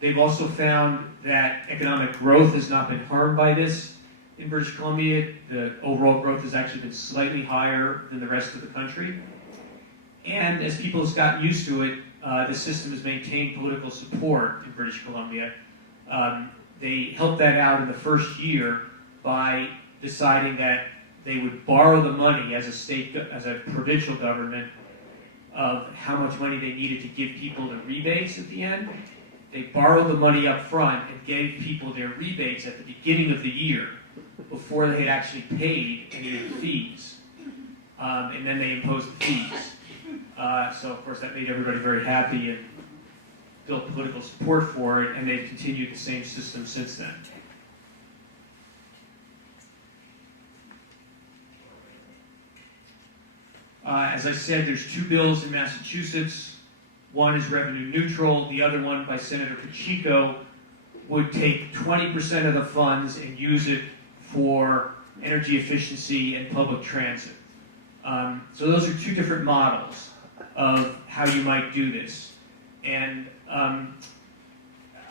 They've also found that economic growth has not been harmed by this. In British Columbia, the overall growth has actually been slightly higher than the rest of the country. And as people have gotten used to it, the system has maintained political support in British Columbia. They helped that out in the first year by deciding that they would borrow the money as a provincial government of how much money they needed to give people the rebates at the end. They borrowed the money up front and gave people their rebates at the beginning of the year before they had actually paid any of the fees. And then they imposed the fees. So, of course, that made everybody very happy and built political support for it, and they've continued the same system since then. As I said, there's two bills in Massachusetts. One is revenue neutral. The other one by Senator Pacheco would take 20% of the funds and use it for energy efficiency and public transit. So those are two different models of how you might do this. And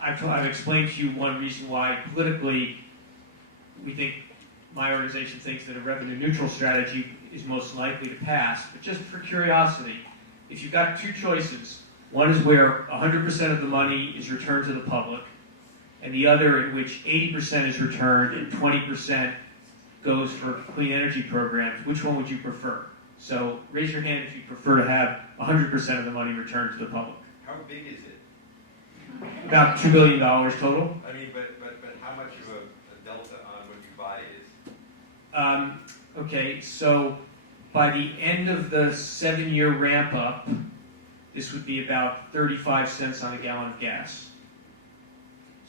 I've explained to you one reason why politically my organization thinks that a revenue neutral strategy is most likely to pass. But just for curiosity, if you've got two choices, one is where 100% of the money is returned to the public, and the other in which 80% is returned and 20% goes for clean energy programs, which one would you prefer? So raise your hand if you prefer to have 100% of the money returned to the public. How big is it? About $2 billion total. I mean, but how much of a delta on what you buy is? Okay, so by the end of the 7-year ramp up, this would be about 35 cents on a gallon of gas.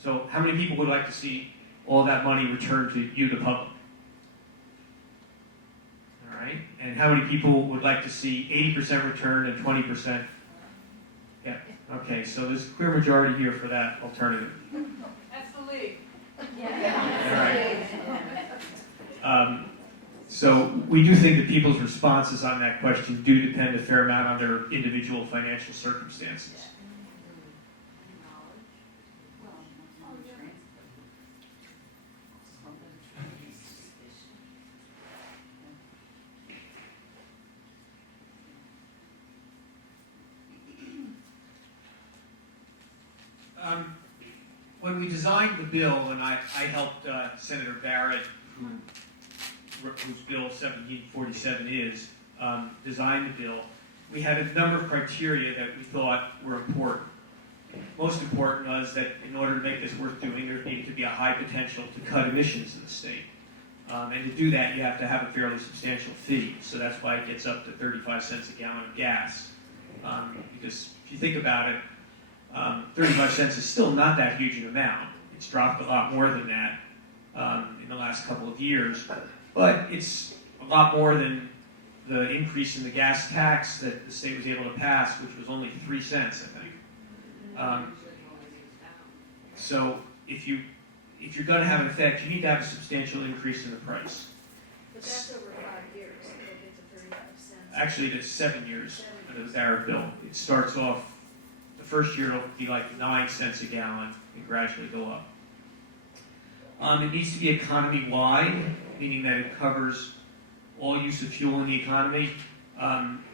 So how many people would like to see all that money returned to you, the public? All right, and how many people would like to see 80% returned and 20%? Yeah, okay, so there's a clear majority here for that alternative. That's the lead. All right. So we do think that people's responses on that question do depend a fair amount on their individual financial circumstances. When we designed the bill, and I helped Senator Barrett, whose bill 1747 is, design the bill, we had a number of criteria that we thought were important. Most important was that in order to make this worth doing, there needed to be a high potential to cut emissions in the state. And to do that, you have to have a fairly substantial fee. So that's why it gets up to 35 cents a gallon of gas. Because if you think about it, 35 cents is still not that huge an amount. It's dropped a lot more than that in the last couple of years. But it's a lot more than the increase in the gas tax that the state was able to pass, which was only 3 cents, I think. So if you're going to have an effect, you need to have a substantial increase in the price. But that's over 5 years, it'll get to 35 cents. Actually, it's 7 years under the Barrett bill. It starts off, the first year it'll be like 9 cents a gallon and gradually go up. It needs to be economy-wide, meaning that it covers all use of fuel in the economy.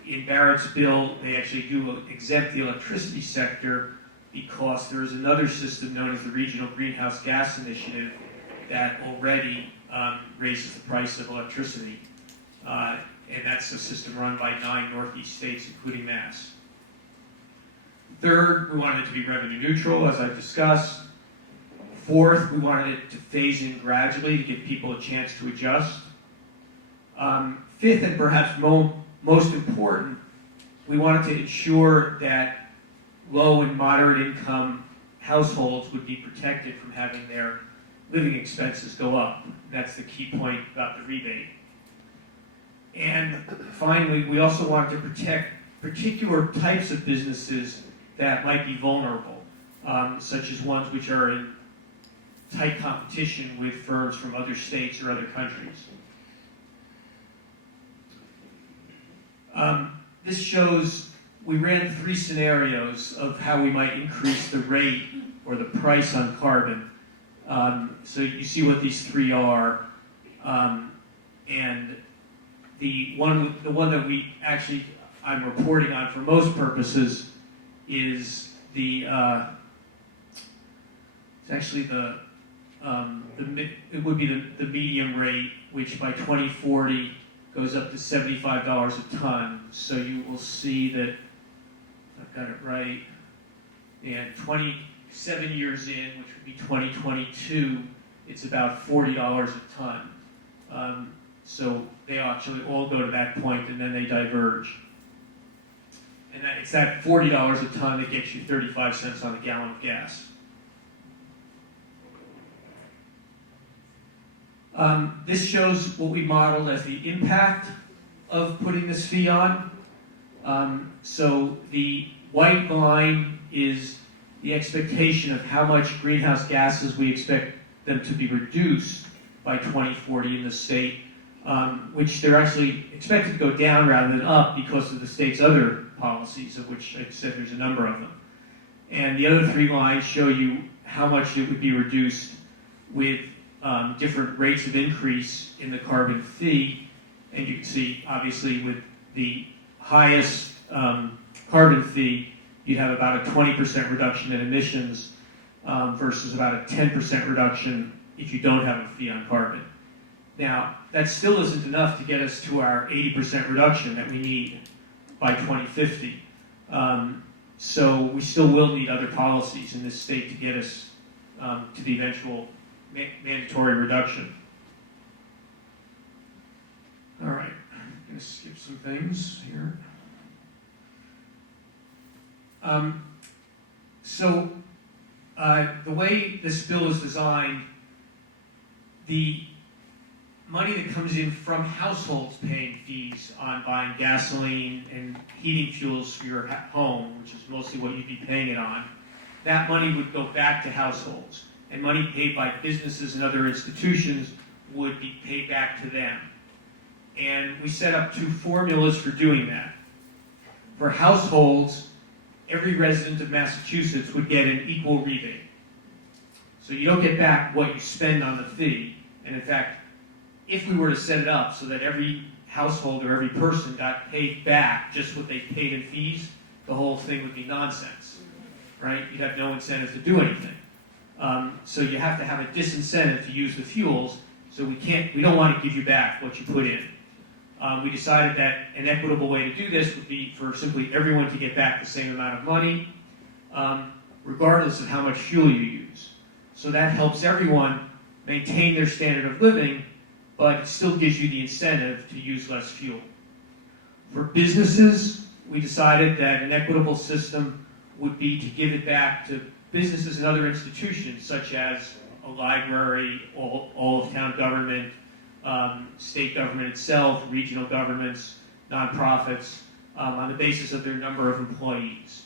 In Barrett's bill, they actually do exempt the electricity sector because there is another system known as the Regional Greenhouse Gas Initiative that already raises the price of electricity. And that's a system run by 9 Northeast states, including Mass. Third, we wanted it to be revenue neutral, as I've discussed. Fourth, we wanted it to phase in gradually to give people a chance to adjust. Fifth, and perhaps most important, we wanted to ensure that low and moderate income households would be protected from having their living expenses go up. That's the key point about the rebate. And finally, we also wanted to protect particular types of businesses that might be vulnerable, such as ones which are in tight competition with firms from other states or other countries. This shows, we ran 3 scenarios of how we might increase the rate or the price on carbon. So you see what these 3 are. And the one that I'm reporting on for most purposes is it would be the medium rate, which by 2040 goes up to $75 a ton. So you will see that, I've got it right, and 27 years in, which would be 2022, it's about $40 a ton. So they actually all go to that point and then they diverge. And it's that $40 a ton that gets you 35 cents on a gallon of gas. This shows what we modeled as the impact of putting this fee on. So the white line is the expectation of how much greenhouse gases we expect them to be reduced by 2040 in the state, which they're actually expected to go down rather than up because of the state's other policies, of which I said there's a number of them. And the other three lines show you how much it would be reduced with different rates of increase in the carbon fee. And you can see, obviously, with the highest carbon fee, you'd have about a 20% reduction in emissions versus about a 10% reduction if you don't have a fee on carbon. Now, that still isn't enough to get us to our 80% reduction that we need by 2050. So we still will need other policies in this state to get us to the eventual mandatory reduction. All right, I'm going to skip some things here. The way this bill is designed, the money that comes in from households paying fees on buying gasoline and heating fuels for your home, which is mostly what you'd be paying it on, that money would go back to households. And money paid by businesses and other institutions would be paid back to them. And we set up two formulas for doing that. For households, every resident of Massachusetts would get an equal rebate. So you don't get back what you spend on the fee. And in fact, if we were to set it up so that every household or every person got paid back just what they paid in fees, the whole thing would be nonsense, right? You'd have no incentive to do anything. So you have to have a disincentive to use the fuels, so we don't want to give you back what you put in. We decided that an equitable way to do this would be for simply everyone to get back the same amount of money, regardless of how much fuel you use. So that helps everyone maintain their standard of living, but it still gives you the incentive to use less fuel. For businesses, we decided that an equitable system would be to give it back to businesses and other institutions, such as a library, all of town government, state government itself, regional governments, nonprofits, on the basis of their number of employees.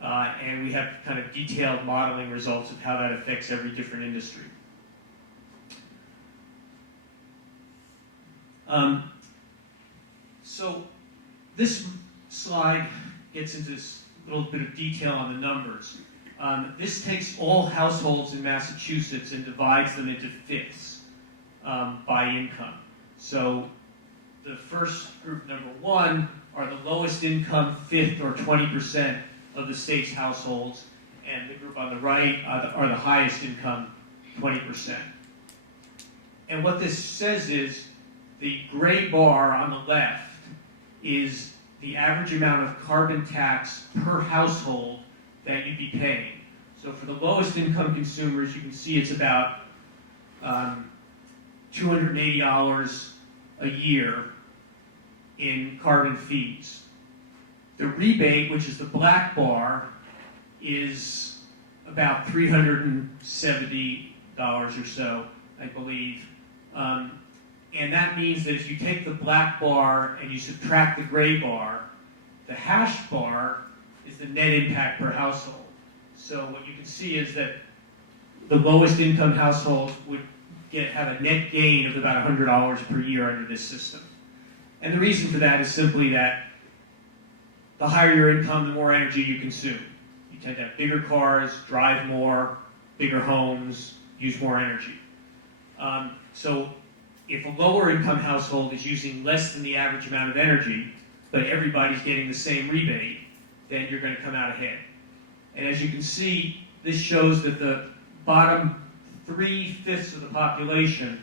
And we have kind of detailed modeling results of how that affects every different industry. So this slide gets into this little bit of detail on the numbers. This takes all households in Massachusetts and divides them into fifths by income. So the first group, number one, are the lowest income fifth or 20% of the state's households, and the group on the right are the highest income 20%. And what this says is the gray bar on the left is the average amount of carbon tax per household that you'd be paying. So for the lowest income consumers, you can see it's about $280 a year in carbon fees. The rebate, which is the black bar, is about $370 or so, I believe. And that means that if you take the black bar and you subtract the gray bar, the hashed bar is the net impact per household. So what you can see is that the lowest income households would have a net gain of about $100 per year under this system. And the reason for that is simply that the higher your income, the more energy you consume. You tend to have bigger cars, drive more, bigger homes, use more energy. So if a lower income household is using less than the average amount of energy, but everybody's getting the same rebate, then you're going to come out ahead. And as you can see, this shows that the bottom 3/5 of the population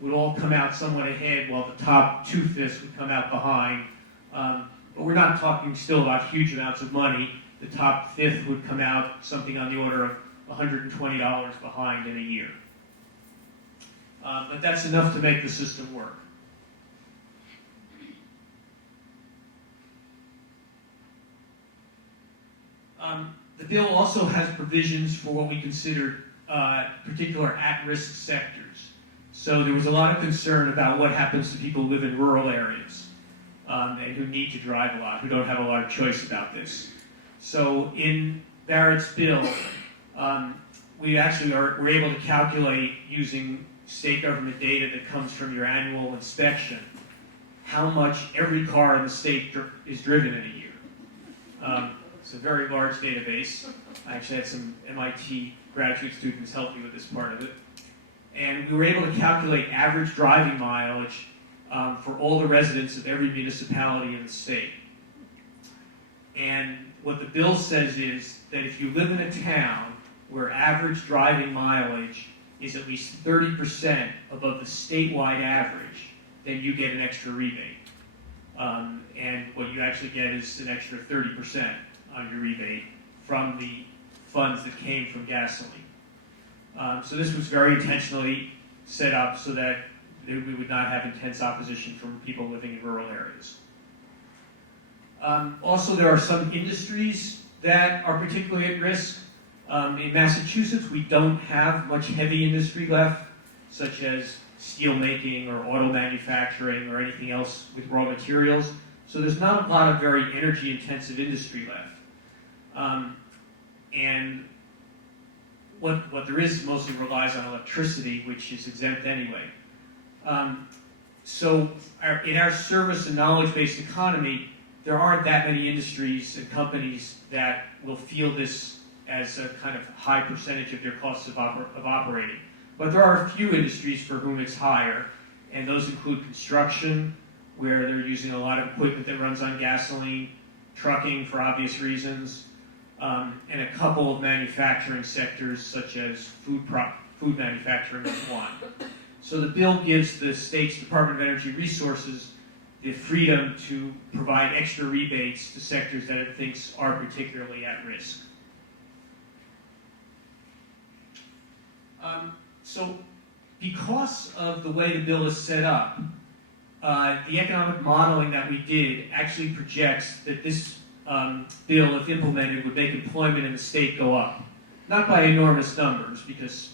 would all come out somewhat ahead, while the top 2/5 would come out behind. But we're not talking still about huge amounts of money. The top fifth would come out something on the order of $120 behind in a year. But that's enough to make the system work. The bill also has provisions for what we consider particular at-risk sectors. So there was a lot of concern about what happens to people who live in rural areas. and who need to drive a lot, who don't have a lot of choice about this. So in Barrett's bill, we're able to calculate using state government data that comes from your annual inspection how much every car in the state is driven in a year. It's a very large database. I actually had some MIT graduate students help me with this part of it. And we were able to calculate average driving mileage for all the residents of every municipality in the state. And what the bill says is that if you live in a town where average driving mileage is at least 30% above the statewide average, then you get an extra rebate. And what you actually get is an extra 30% on your rebate from the funds that came from gasoline. So this was very intentionally set up so that we would not have intense opposition from people living in rural areas. Also, there are some industries that are particularly at risk. In Massachusetts, we don't have much heavy industry left, such as steel making or auto manufacturing or anything else with raw materials. So there's not a lot of very energy-intensive industry left. And what there is mostly relies on electricity, which is exempt anyway. So in our service and knowledge-based economy, there aren't that many industries and companies that will feel this as a kind of high percentage of their costs of operating. But there are a few industries for whom it's higher, and those include construction, where they're using a lot of equipment that runs on gasoline, trucking for obvious reasons, and a couple of manufacturing sectors such as food manufacturing is one. So the bill gives the state's Department of Energy Resources the freedom to provide extra rebates to sectors that it thinks are particularly at risk. So because of the way the bill is set up, the economic modeling that we did actually projects that this bill, if implemented, would make employment in the state go up. Not by enormous numbers, because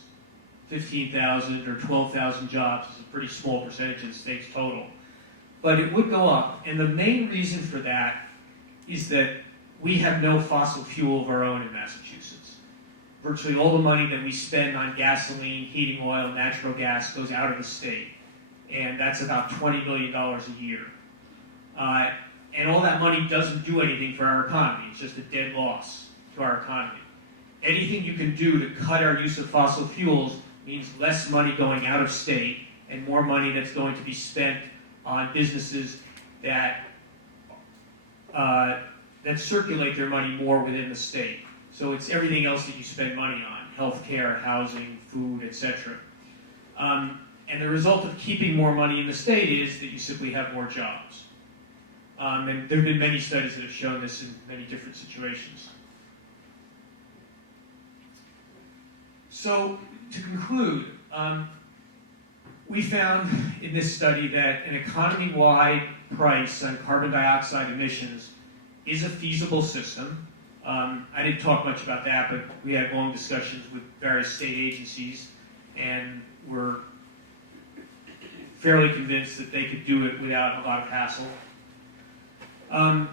15,000 or 12,000 jobs is a pretty small percentage of the state's total. But it would go up, and the main reason for that is that we have no fossil fuel of our own in Massachusetts. Virtually all the money that we spend on gasoline, heating oil, natural gas goes out of the state, and that's about $20 billion a year. And all that money doesn't do anything for our economy. It's just a dead loss to our economy. Anything you can do to cut our use of fossil fuels means less money going out of state and more money that's going to be spent on businesses that circulate their money more within the state. So it's everything else that you spend money on: healthcare, housing, food, etc. And the result of keeping more money in the state is that you simply have more jobs. And there have been many studies that have shown this in many different situations. So to conclude, we found in this study that an economy-wide price on carbon dioxide emissions is a feasible system. I didn't talk much about that, but we had long discussions with various state agencies, and we're fairly convinced that they could do it without a lot of hassle.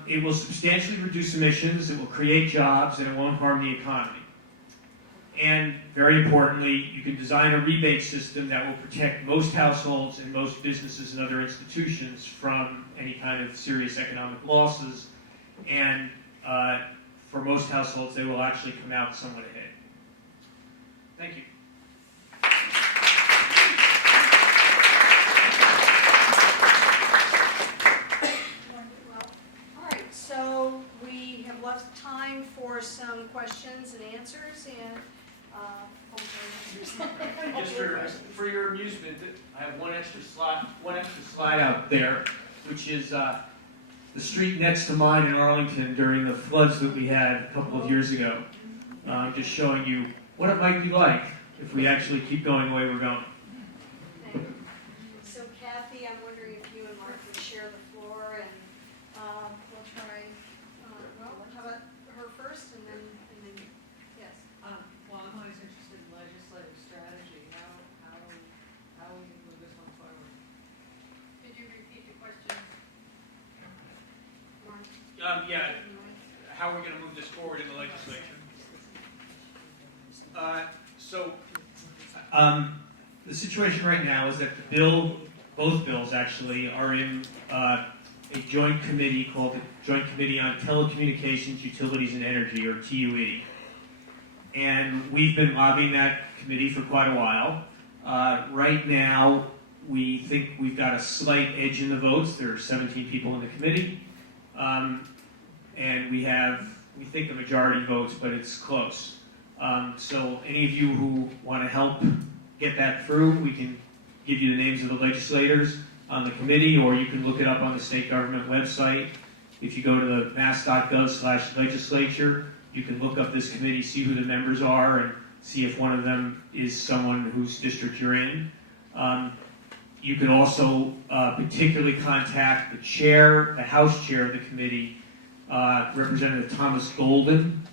It will substantially reduce emissions, it will create jobs, and it won't harm the economy. And very importantly, you can design a rebate system that will protect most households and most businesses and other institutions from any kind of serious economic losses. And for most households, they will actually come out somewhat ahead. Thank you. All right, so we have left time for some questions and answers, and Just for your amusement, I have one extra slide out there, which is the street next to mine in Arlington during the floods that we had a couple of years ago. Just showing you what it might be like if we actually keep going the way we're going. Thank you. So Kathy, I'm wondering if you and Mark would share the floor, and we'll try, how about her first, and then, yes. Well, I'm always interested in legislative strategy. How we can move this one forward. Could you repeat the question? Yeah, how are we going to move this forward in the legislature? The situation right now is that the bill, both bills actually, are in a joint committee called the Joint Committee on Telecommunications, Utilities, and Energy, or TUE. And we've been lobbying that committee for quite a while. Right now, we think we've got a slight edge in the votes. There are 17 people in the committee. And we think a majority votes, but it's close. So any of you who want to help get that through, we can give you the names of the legislators on the committee, or you can look it up on the state government website. If you go to the mass.gov/legislature, you can look up this committee, see who the members are, and see if one of them is someone whose district you're in. You can also particularly contact the chair, the House chair of the committee, Representative Thomas Golden,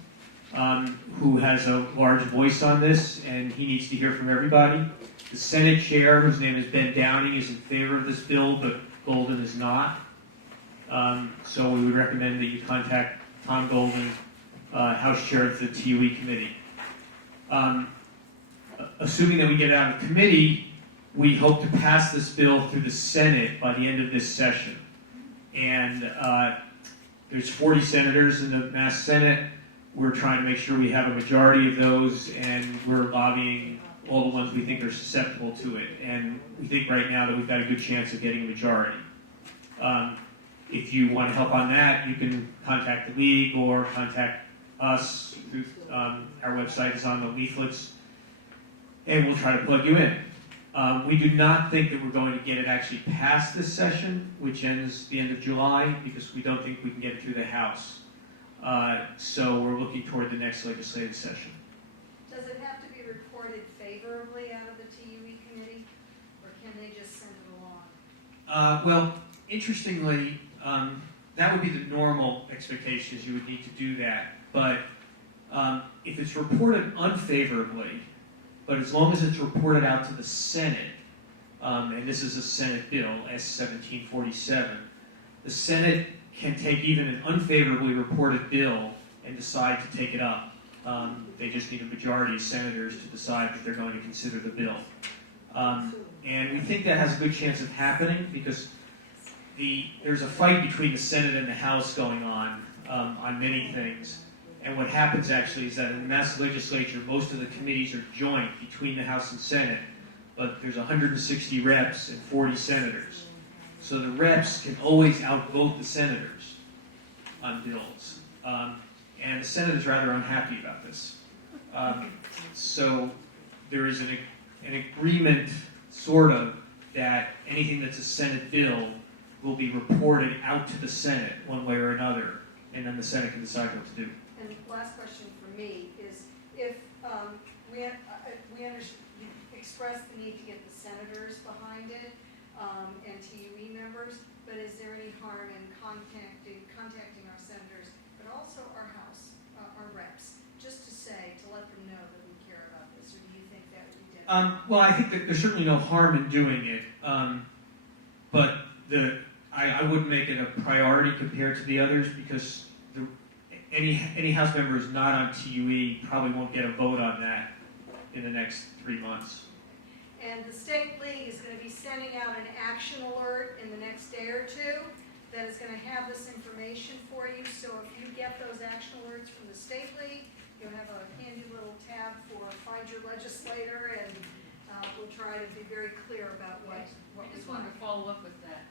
who has a large voice on this, and he needs to hear from everybody. The Senate chair, whose name is Ben Downing, is in favor of this bill, but Golden is not. So we would recommend that you contact Tom Golden, House chair of the TUE committee. Assuming that we get it out of committee, we hope to pass this bill through the Senate by the end of this session. And there's 40 senators in the Mass Senate. We're trying to make sure we have a majority of those, and we're lobbying all the ones we think are susceptible to it. And we think right now that we've got a good chance of getting a majority. If you want to help on that, you can contact the League or contact us. Our website is on the leaflets, and we'll try to plug you in. We do not think that we're going to get it actually past this session, which ends the end of July, because we don't think we can get it through the House. So we're looking toward the next legislative session. Does it have to be reported favorably out of the TUE committee, or can they just send it along? Well, interestingly, that would be the normal expectation, is you would need to do that. But if it's reported unfavorably, but as long as it's reported out to the Senate, and this is a Senate bill, S-1747, the Senate can take even an unfavorably reported bill and decide to take it up. They just need a majority of senators to decide that they're going to consider the bill. And we think that has a good chance of happening because there's a fight between the Senate and the House going on many things. And what happens actually is that in the Mass legislature, most of the committees are joint between the House and Senate, but there's 160 reps and 40 senators. So the reps can always outvote the senators on bills. And the Senate is rather unhappy about this. So there is an agreement, sort of, that anything that's a Senate bill will be reported out to the Senate one way or another, and then the Senate can decide what to do. And last question for me is, if we express the need to get the senators behind it and TUE members, but is there any harm in contacting our senators, but also our House, our reps, just to let them know that we care about this, or do you think that would be different? Well, I think that there's certainly no harm in doing it, but I wouldn't make it a priority compared to the others because any House member who's not on TUE probably won't get a vote on that in the next 3 months. And the State League is going to be sending out an action alert in the next day or two that is going to have this information for you. So if you get those action alerts from the State League, you'll have a handy little tab for Find Your Legislator, and we'll try to be very clear about what I we just want. wanted to follow up with that.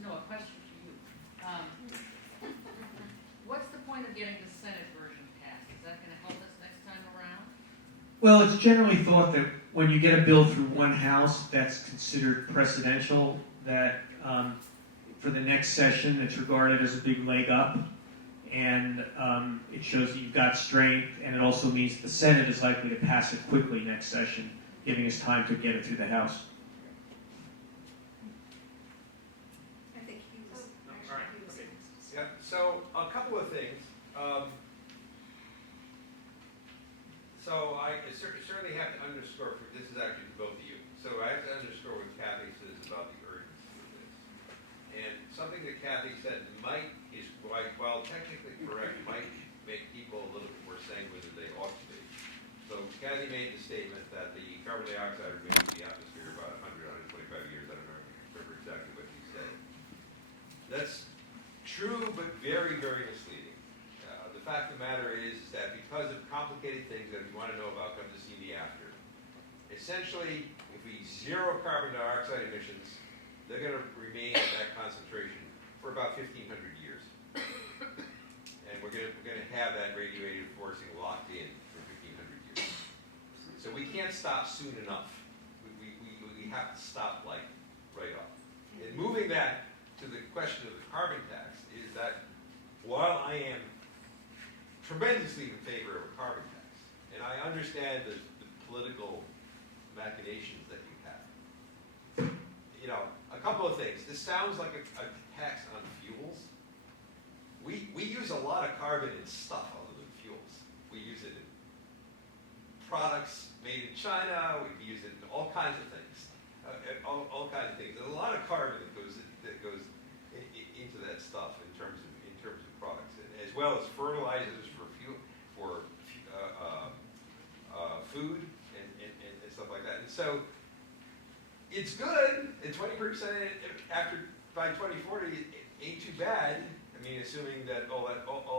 No, a question for you. What's the point of getting the Senate version passed? Is that going to help us next time around? Well, it's generally thought that when you get a bill through one House, that's considered precedential, that for the next session, it's regarded as a big leg up, and it shows that you've got strength, and it also means the Senate is likely to pass it quickly next session, giving us time to get it through the House. I think he was, actually, he was. Yeah, so a couple of things. So I certainly have to underscore, this is actually to both of you, so I have to underscore what Kathy says about the urgency of this. And something that Kathy said is while technically correct, might make people a little bit more sanguine than they ought to be. So Kathy made the statement that the carbon dioxide remains in the atmosphere about 100, 125 years. I don't remember exactly what she said. That's true, but very, very misleading. The fact of the matter is that because of complicated things that if you want to know about, come to see me after. Essentially, if we zero carbon dioxide emissions, they're going to remain at that concentration for about 1,500 years. And we're going to have that radiative forcing locked in for 1,500 years. So we can't stop soon enough. We have to stop like right off. And moving that to the question of the carbon tax is that while I am tremendously in favor of a carbon tax, and I understand the political machinations that you have, you know, a couple of things. This sounds like a tax on fuels. We use a lot of carbon in stuff other than fuels. We use it in products made in China. We use it in all kinds of things. All kinds of things. There's a lot of carbon that goes into that stuff in terms of products, as well as fertilizers for food and stuff like that. And so it's good. And 20% by 2040 ain't too bad. I mean, assuming that all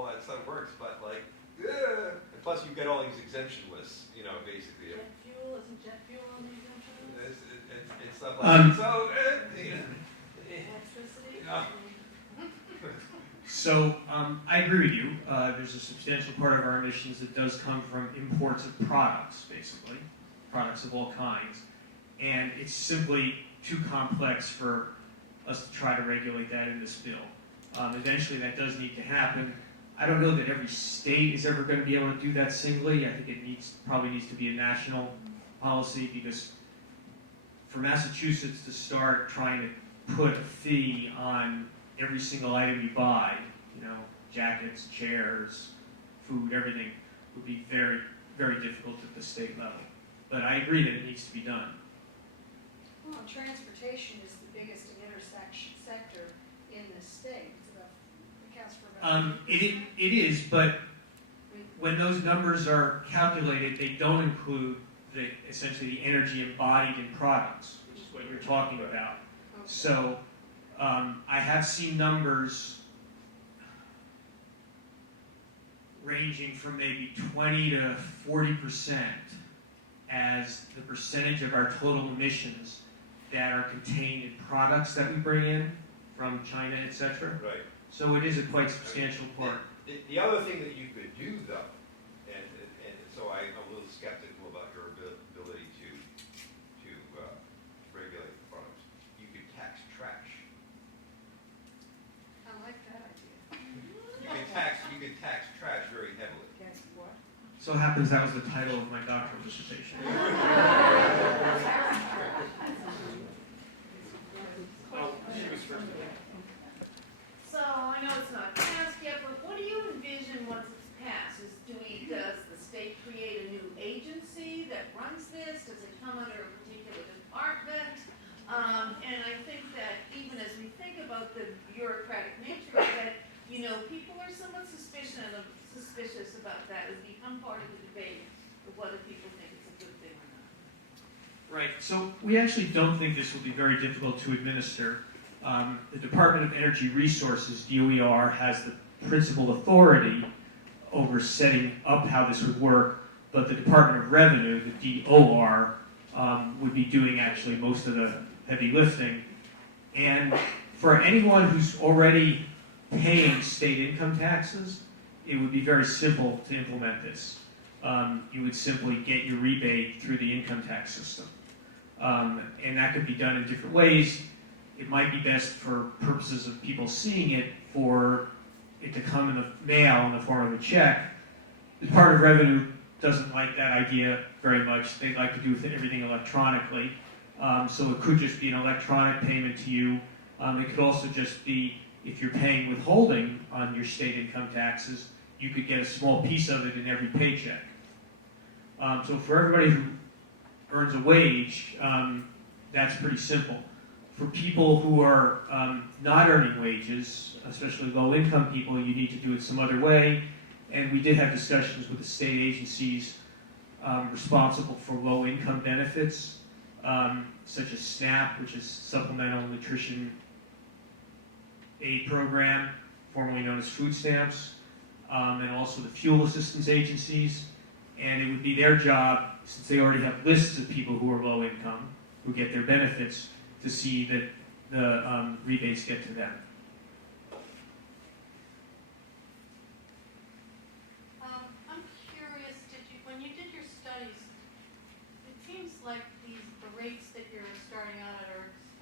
that stuff works, but like, and plus you get all these exemption lists, you know, basically. Jet fuel, isn't jet fuel on the exemption list? And stuff like that. So, Electricity? you know. So I agree with you. There's a substantial part of our emissions that does come from imports of products, basically, products of all kinds. And it's simply too complex for us to try to regulate that in this bill. Eventually that does need to happen. I don't know that every state is ever going to be able to do that singly. I think it probably needs to be a national policy, because for Massachusetts to start trying to put a fee on every single item you buy, you know, jackets, chairs, food, everything, would be very, very difficult at the state level. But I agree that it needs to be done. Well, transportation is the biggest intersection sector in this state. It's about, it accounts for about. It is, but when those numbers are calculated, they don't include essentially the energy embodied in products, which is what you're talking about. Okay. So I have seen numbers ranging from maybe 20 to 40% as the percentage of our total emissions that are contained in products that we bring in from China, etc. Right. So it is a quite substantial part. The other thing that you could do, though, and so I'm a little skeptical about your ability to regulate the products. You could tax trash. I like that idea. You could tax trash very heavily. Guess what? So it happens that was the title of my doctoral dissertation. So I know it's not passed yet, but what do you envision once it's passed? Does the state create a new agency that runs this? Does it come under a particular department? And I think that even as we think about the bureaucratic nature of it, you know, people are somewhat suspicious about that. It's become part of the debate of whether people think it's a good thing or not. Right. So we actually don't think this will be very difficult to administer. The Department of Energy Resources, DOER, has the principal authority over setting up how this would work, but the Department of Revenue, the DOR, would be doing actually most of the heavy lifting. And for anyone who's already paying state income taxes, it would be very simple to implement this. You would simply get your rebate through the income tax system. And that could be done in different ways. It might be best for purposes of people seeing it for it to come in the mail in the form of a check. The Department of Revenue doesn't like that idea very much. They'd like to do everything electronically. So it could just be an electronic payment to you. It could also just be, if you're paying withholding on your state income taxes, you could get a small piece of it in every paycheck. So for everybody who earns a wage, that's pretty simple. for people who are not earning wages, especially low-income people, you need to do it some other way. And we did have discussions with the state agencies responsible for low-income benefits, such as SNAP, which is Supplemental Nutrition Aid Program, formerly known as food stamps, and also the fuel assistance agencies. And it would be their job, since they already have lists of people who are low income, who get their benefits, to see that the rebates get to them. I'm curious, when you did your studies, it seems like the rates that you're starting out at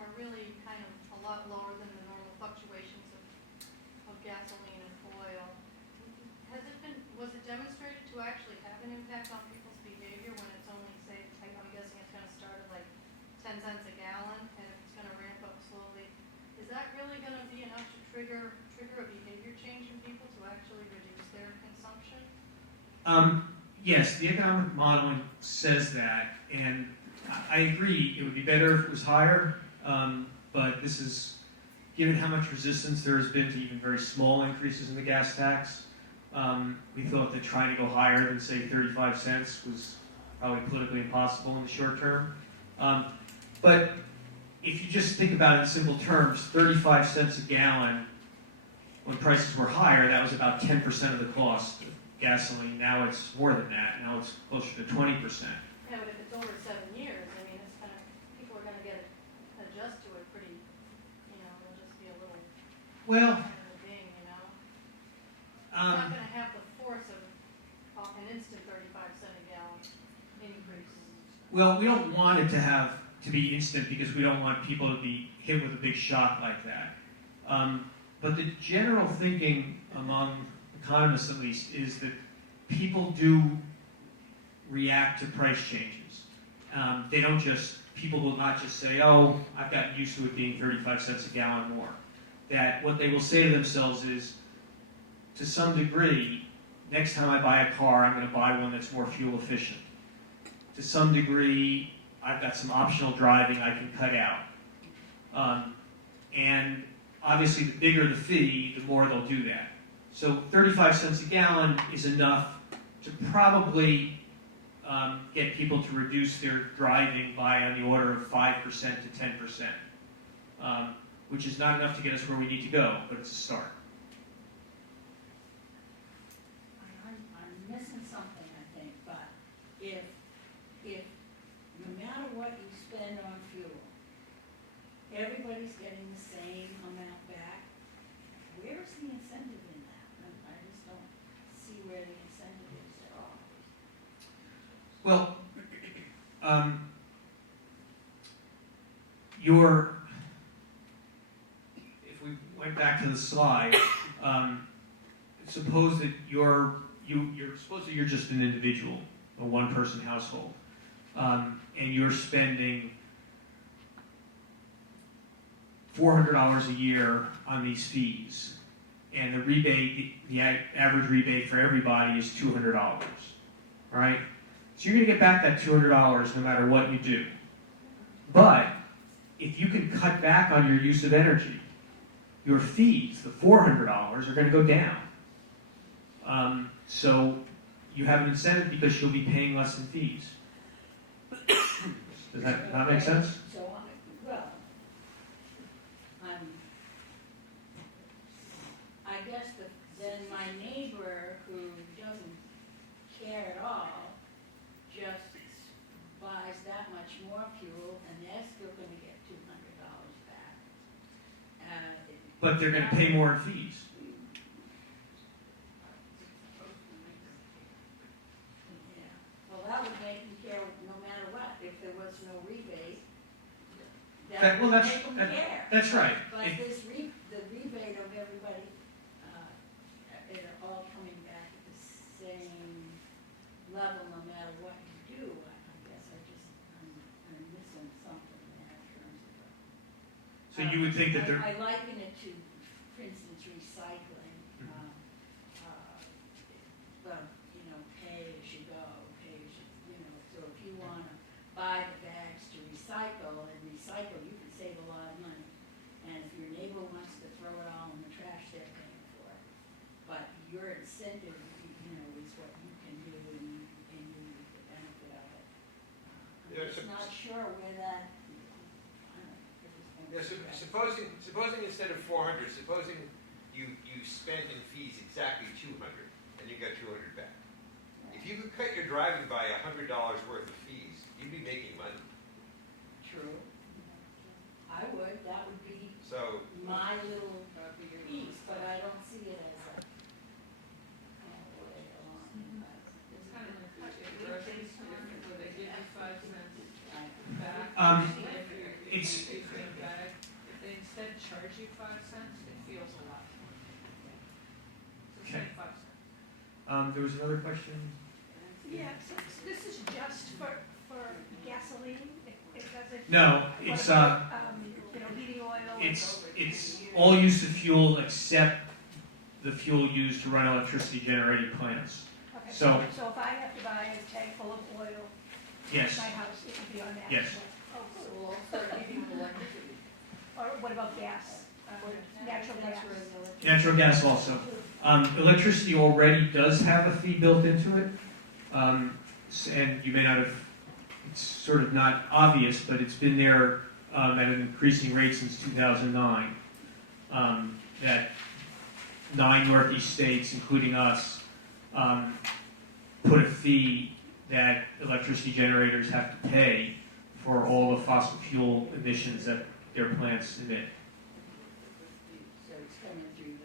are really kind of a lot lower than the normal fluctuations of gasoline and oil. Was it demonstrated to actually have an impact on people's behavior when it's only, say, I'm guessing it's going to start at like 10 cents a gallon, and if it's going to ramp up slowly, is that really going to be enough to trigger a behavior change in people to actually reduce their consumption? Yes, the economic modeling says that, and I agree it would be better if it was higher, but this is, given how much resistance there has been to even very small increases in the gas tax, we thought that trying to go higher than, say, 35 cents was probably politically impossible in the short term. But if you just think about it in simple terms, 35 cents a gallon, when prices were higher, that was about 10% of the cost of gasoline. Now it's more than that. Now it's closer to 20%. Yeah, but if it's over 7 years, I mean, it's kind of, people are going to adjust to it pretty, it'll just be a little Well, kind of a ding, It's not going to have the force of an instant 35-cent a gallon increase. well, we don't want it to be instant because we don't want people to be hit with a big shock like that. But the general thinking among economists, at least, is that people do react to price changes. People will not just say, oh, I've gotten used to it being 35 cents a gallon more. That what they will say to themselves is, to some degree, next time I buy a car, I'm going to buy one that's more fuel efficient. To some degree, I've got some optional driving I can cut out. And obviously, the bigger the fee, the more they'll do that. So 35 cents a gallon is enough to probably get people to reduce their driving by on the order of 5% to 10%, which is not enough to get us where we need to go, but it's a start. I'm missing something, I think, but if no matter what you spend on fuel, everybody's getting the same amount back, where's the incentive in that? I just don't see where the incentive is at all. Well, if we went back to the slide, suppose that you're just an individual, a one-person household, and you're spending $400 a year on these fees, and the rebate, the average rebate for everybody is $200, right? So you're going to get back that $200 no matter what you do. But if you can cut back on your use of energy, your fees, the $400, are going to go down. So you have an incentive because you'll be paying less in fees. Does that make sense? So, I guess then my neighbor who doesn't care at all just buys that much more fuel, and they're still going to get $200 back. But they're going to pay more in fees. Yeah. Well, that would make them care no matter what. If there was no rebate, that would make them care. That's right. But the rebate of everybody, it's all coming back at the same level no matter what you do. I guess I'm missing something there in terms of. So you would think that I liken it to, for instance, recycling. Pay as you go, so if you want to buy the bags to recycle, you can save a lot of money your incentive, is what you can do and you reap the benefit of it. Yeah, I'm just not sure where that, Yeah, supposing instead of 400, supposing you spent in fees exactly 200, and you got 200 back. If you could cut your driving by $100 worth of fees, you'd be making money. true. I would, that would be So, my little piece, but I don't see it as a, way along. It's kind of like, grocery store, where they give you 5 cents back. It's, If they instead charge you 5 cents, it feels a lot. So Okay. say 5 cents. there was another question? Yeah, so this is just for gasoline, it doesn't. No, it's, Heating oil. it's all use of fuel except the fuel used to run electricity generating plants. Okay, so- so if I have to buy a tank full of oil at Yes, my house, it would be on that? Yes. Oh, So cool. we'll all start giving you electricity. Or what about gas, natural gas? natural gas also. Electricity already does have a fee built into it. And you may not have, it's sort of not obvious, but it's been there at an increasing rate since 2009. That 9 Northeast states, including us, put a fee that electricity generators have to pay for all the fossil fuel emissions that their plants emit. So it's coming through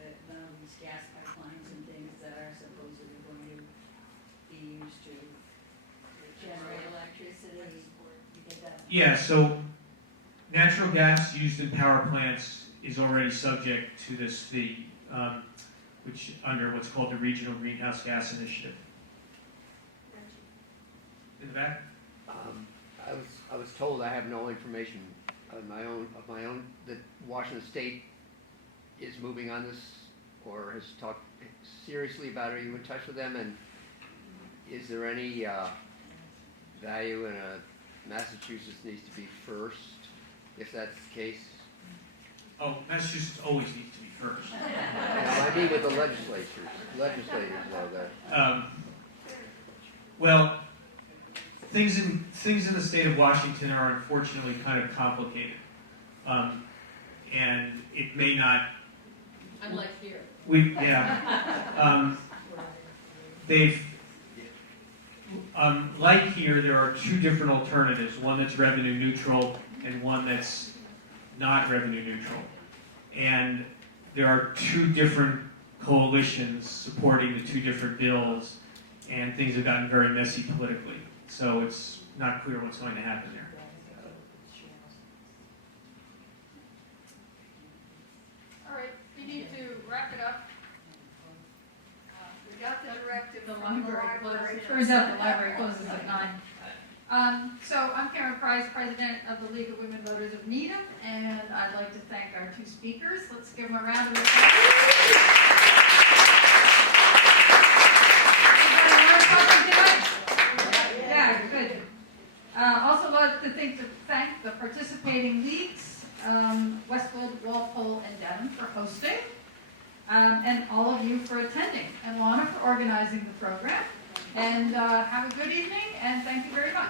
these gas pipelines and things that are supposedly going to be used to generate electricity. You get that? Yeah, so natural gas used in power plants is already subject to this fee, which under what's called the Regional Greenhouse Gas Initiative. In the back? I was told I have no information of my own that Washington State is moving on this or has talked seriously about it. Are you in touch with them? And is there any value in Massachusetts needs to be first, if that's the case? Oh, Massachusetts always needs to be first. No, I mean with the legislators though, that. Well, things in the state of Washington are unfortunately kind of complicated, and it may not. Unlike here. They've like here, there are 2 different alternatives: one that's revenue neutral and one that's not revenue neutral. And there are 2 different coalitions supporting the 2 different bills, and things have gotten very messy politically. So it's not clear what's going to happen there. All right, we need to wrap it up. We got the directive The from the library library. closes. Turns out the library closes at 9. So I'm Karen Price, president of the League of Women Voters of Needham, and I'd like to thank our 2 speakers. Let's give them a round of applause. Everybody learn something tonight? Yeah, good. Also like to thank the participating leagues, Westwood, Walpole, and Devon for hosting, and all of you for attending, and Lana for organizing the program. And have a good evening, and thank you very much.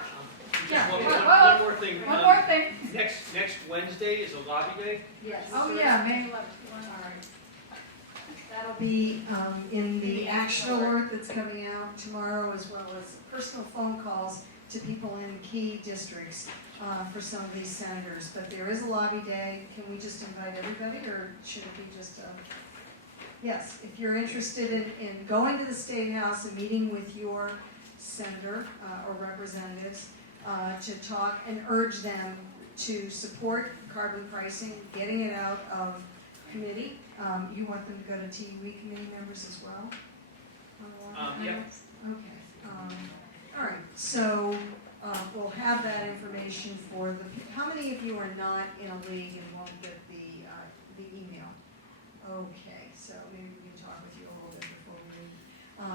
Yeah, One well, more thing. one more thing. Next Wednesday is a lobby day. Yes. Oh, yeah, May 11th. All right. That'll be in the action alert that's coming out tomorrow, as well as personal phone calls to people in key districts for some of these senators. But there is a lobby day. Can we just invite everybody, or should it be just yes, if you're interested in going to the State House and meeting with your senator or representatives to talk and urge them to support carbon pricing, getting it out of committee. You want them to go to TUE committee members as well? Yep. Okay. All right, so we'll have that information for the, how many of you are not in a league and won't get the email? Okay, so maybe we can talk with you a little bit before we leave.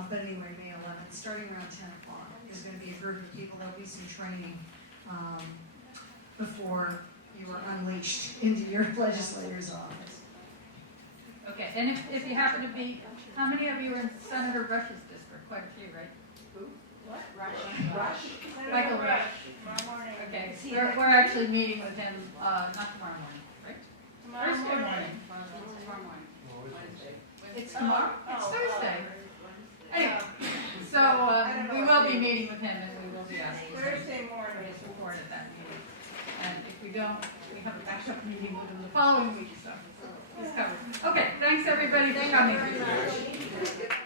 But anyway, May 11th, starting around 10 o'clock, there's going to be a group of people, there'll be some training before you are unleashed into your legislator's office. Okay, and if you happen to be How many of you are in Senator Rush's district? Quite a few, right? Who? What? Rush. Senator Michael Rush. Tomorrow morning. Okay, we're actually meeting with him, not tomorrow morning, right? Thursday morning. Tomorrow morning, Wednesday. It's tomorrow? It's Oh, Thursday. Anyway, so, we will be meeting with him and we will be asking him Thursday for morning. his report at that meeting. And if we don't, we have a backup meeting with him the following week, so it's covered. Okay, thanks everybody for coming. Thank you very much.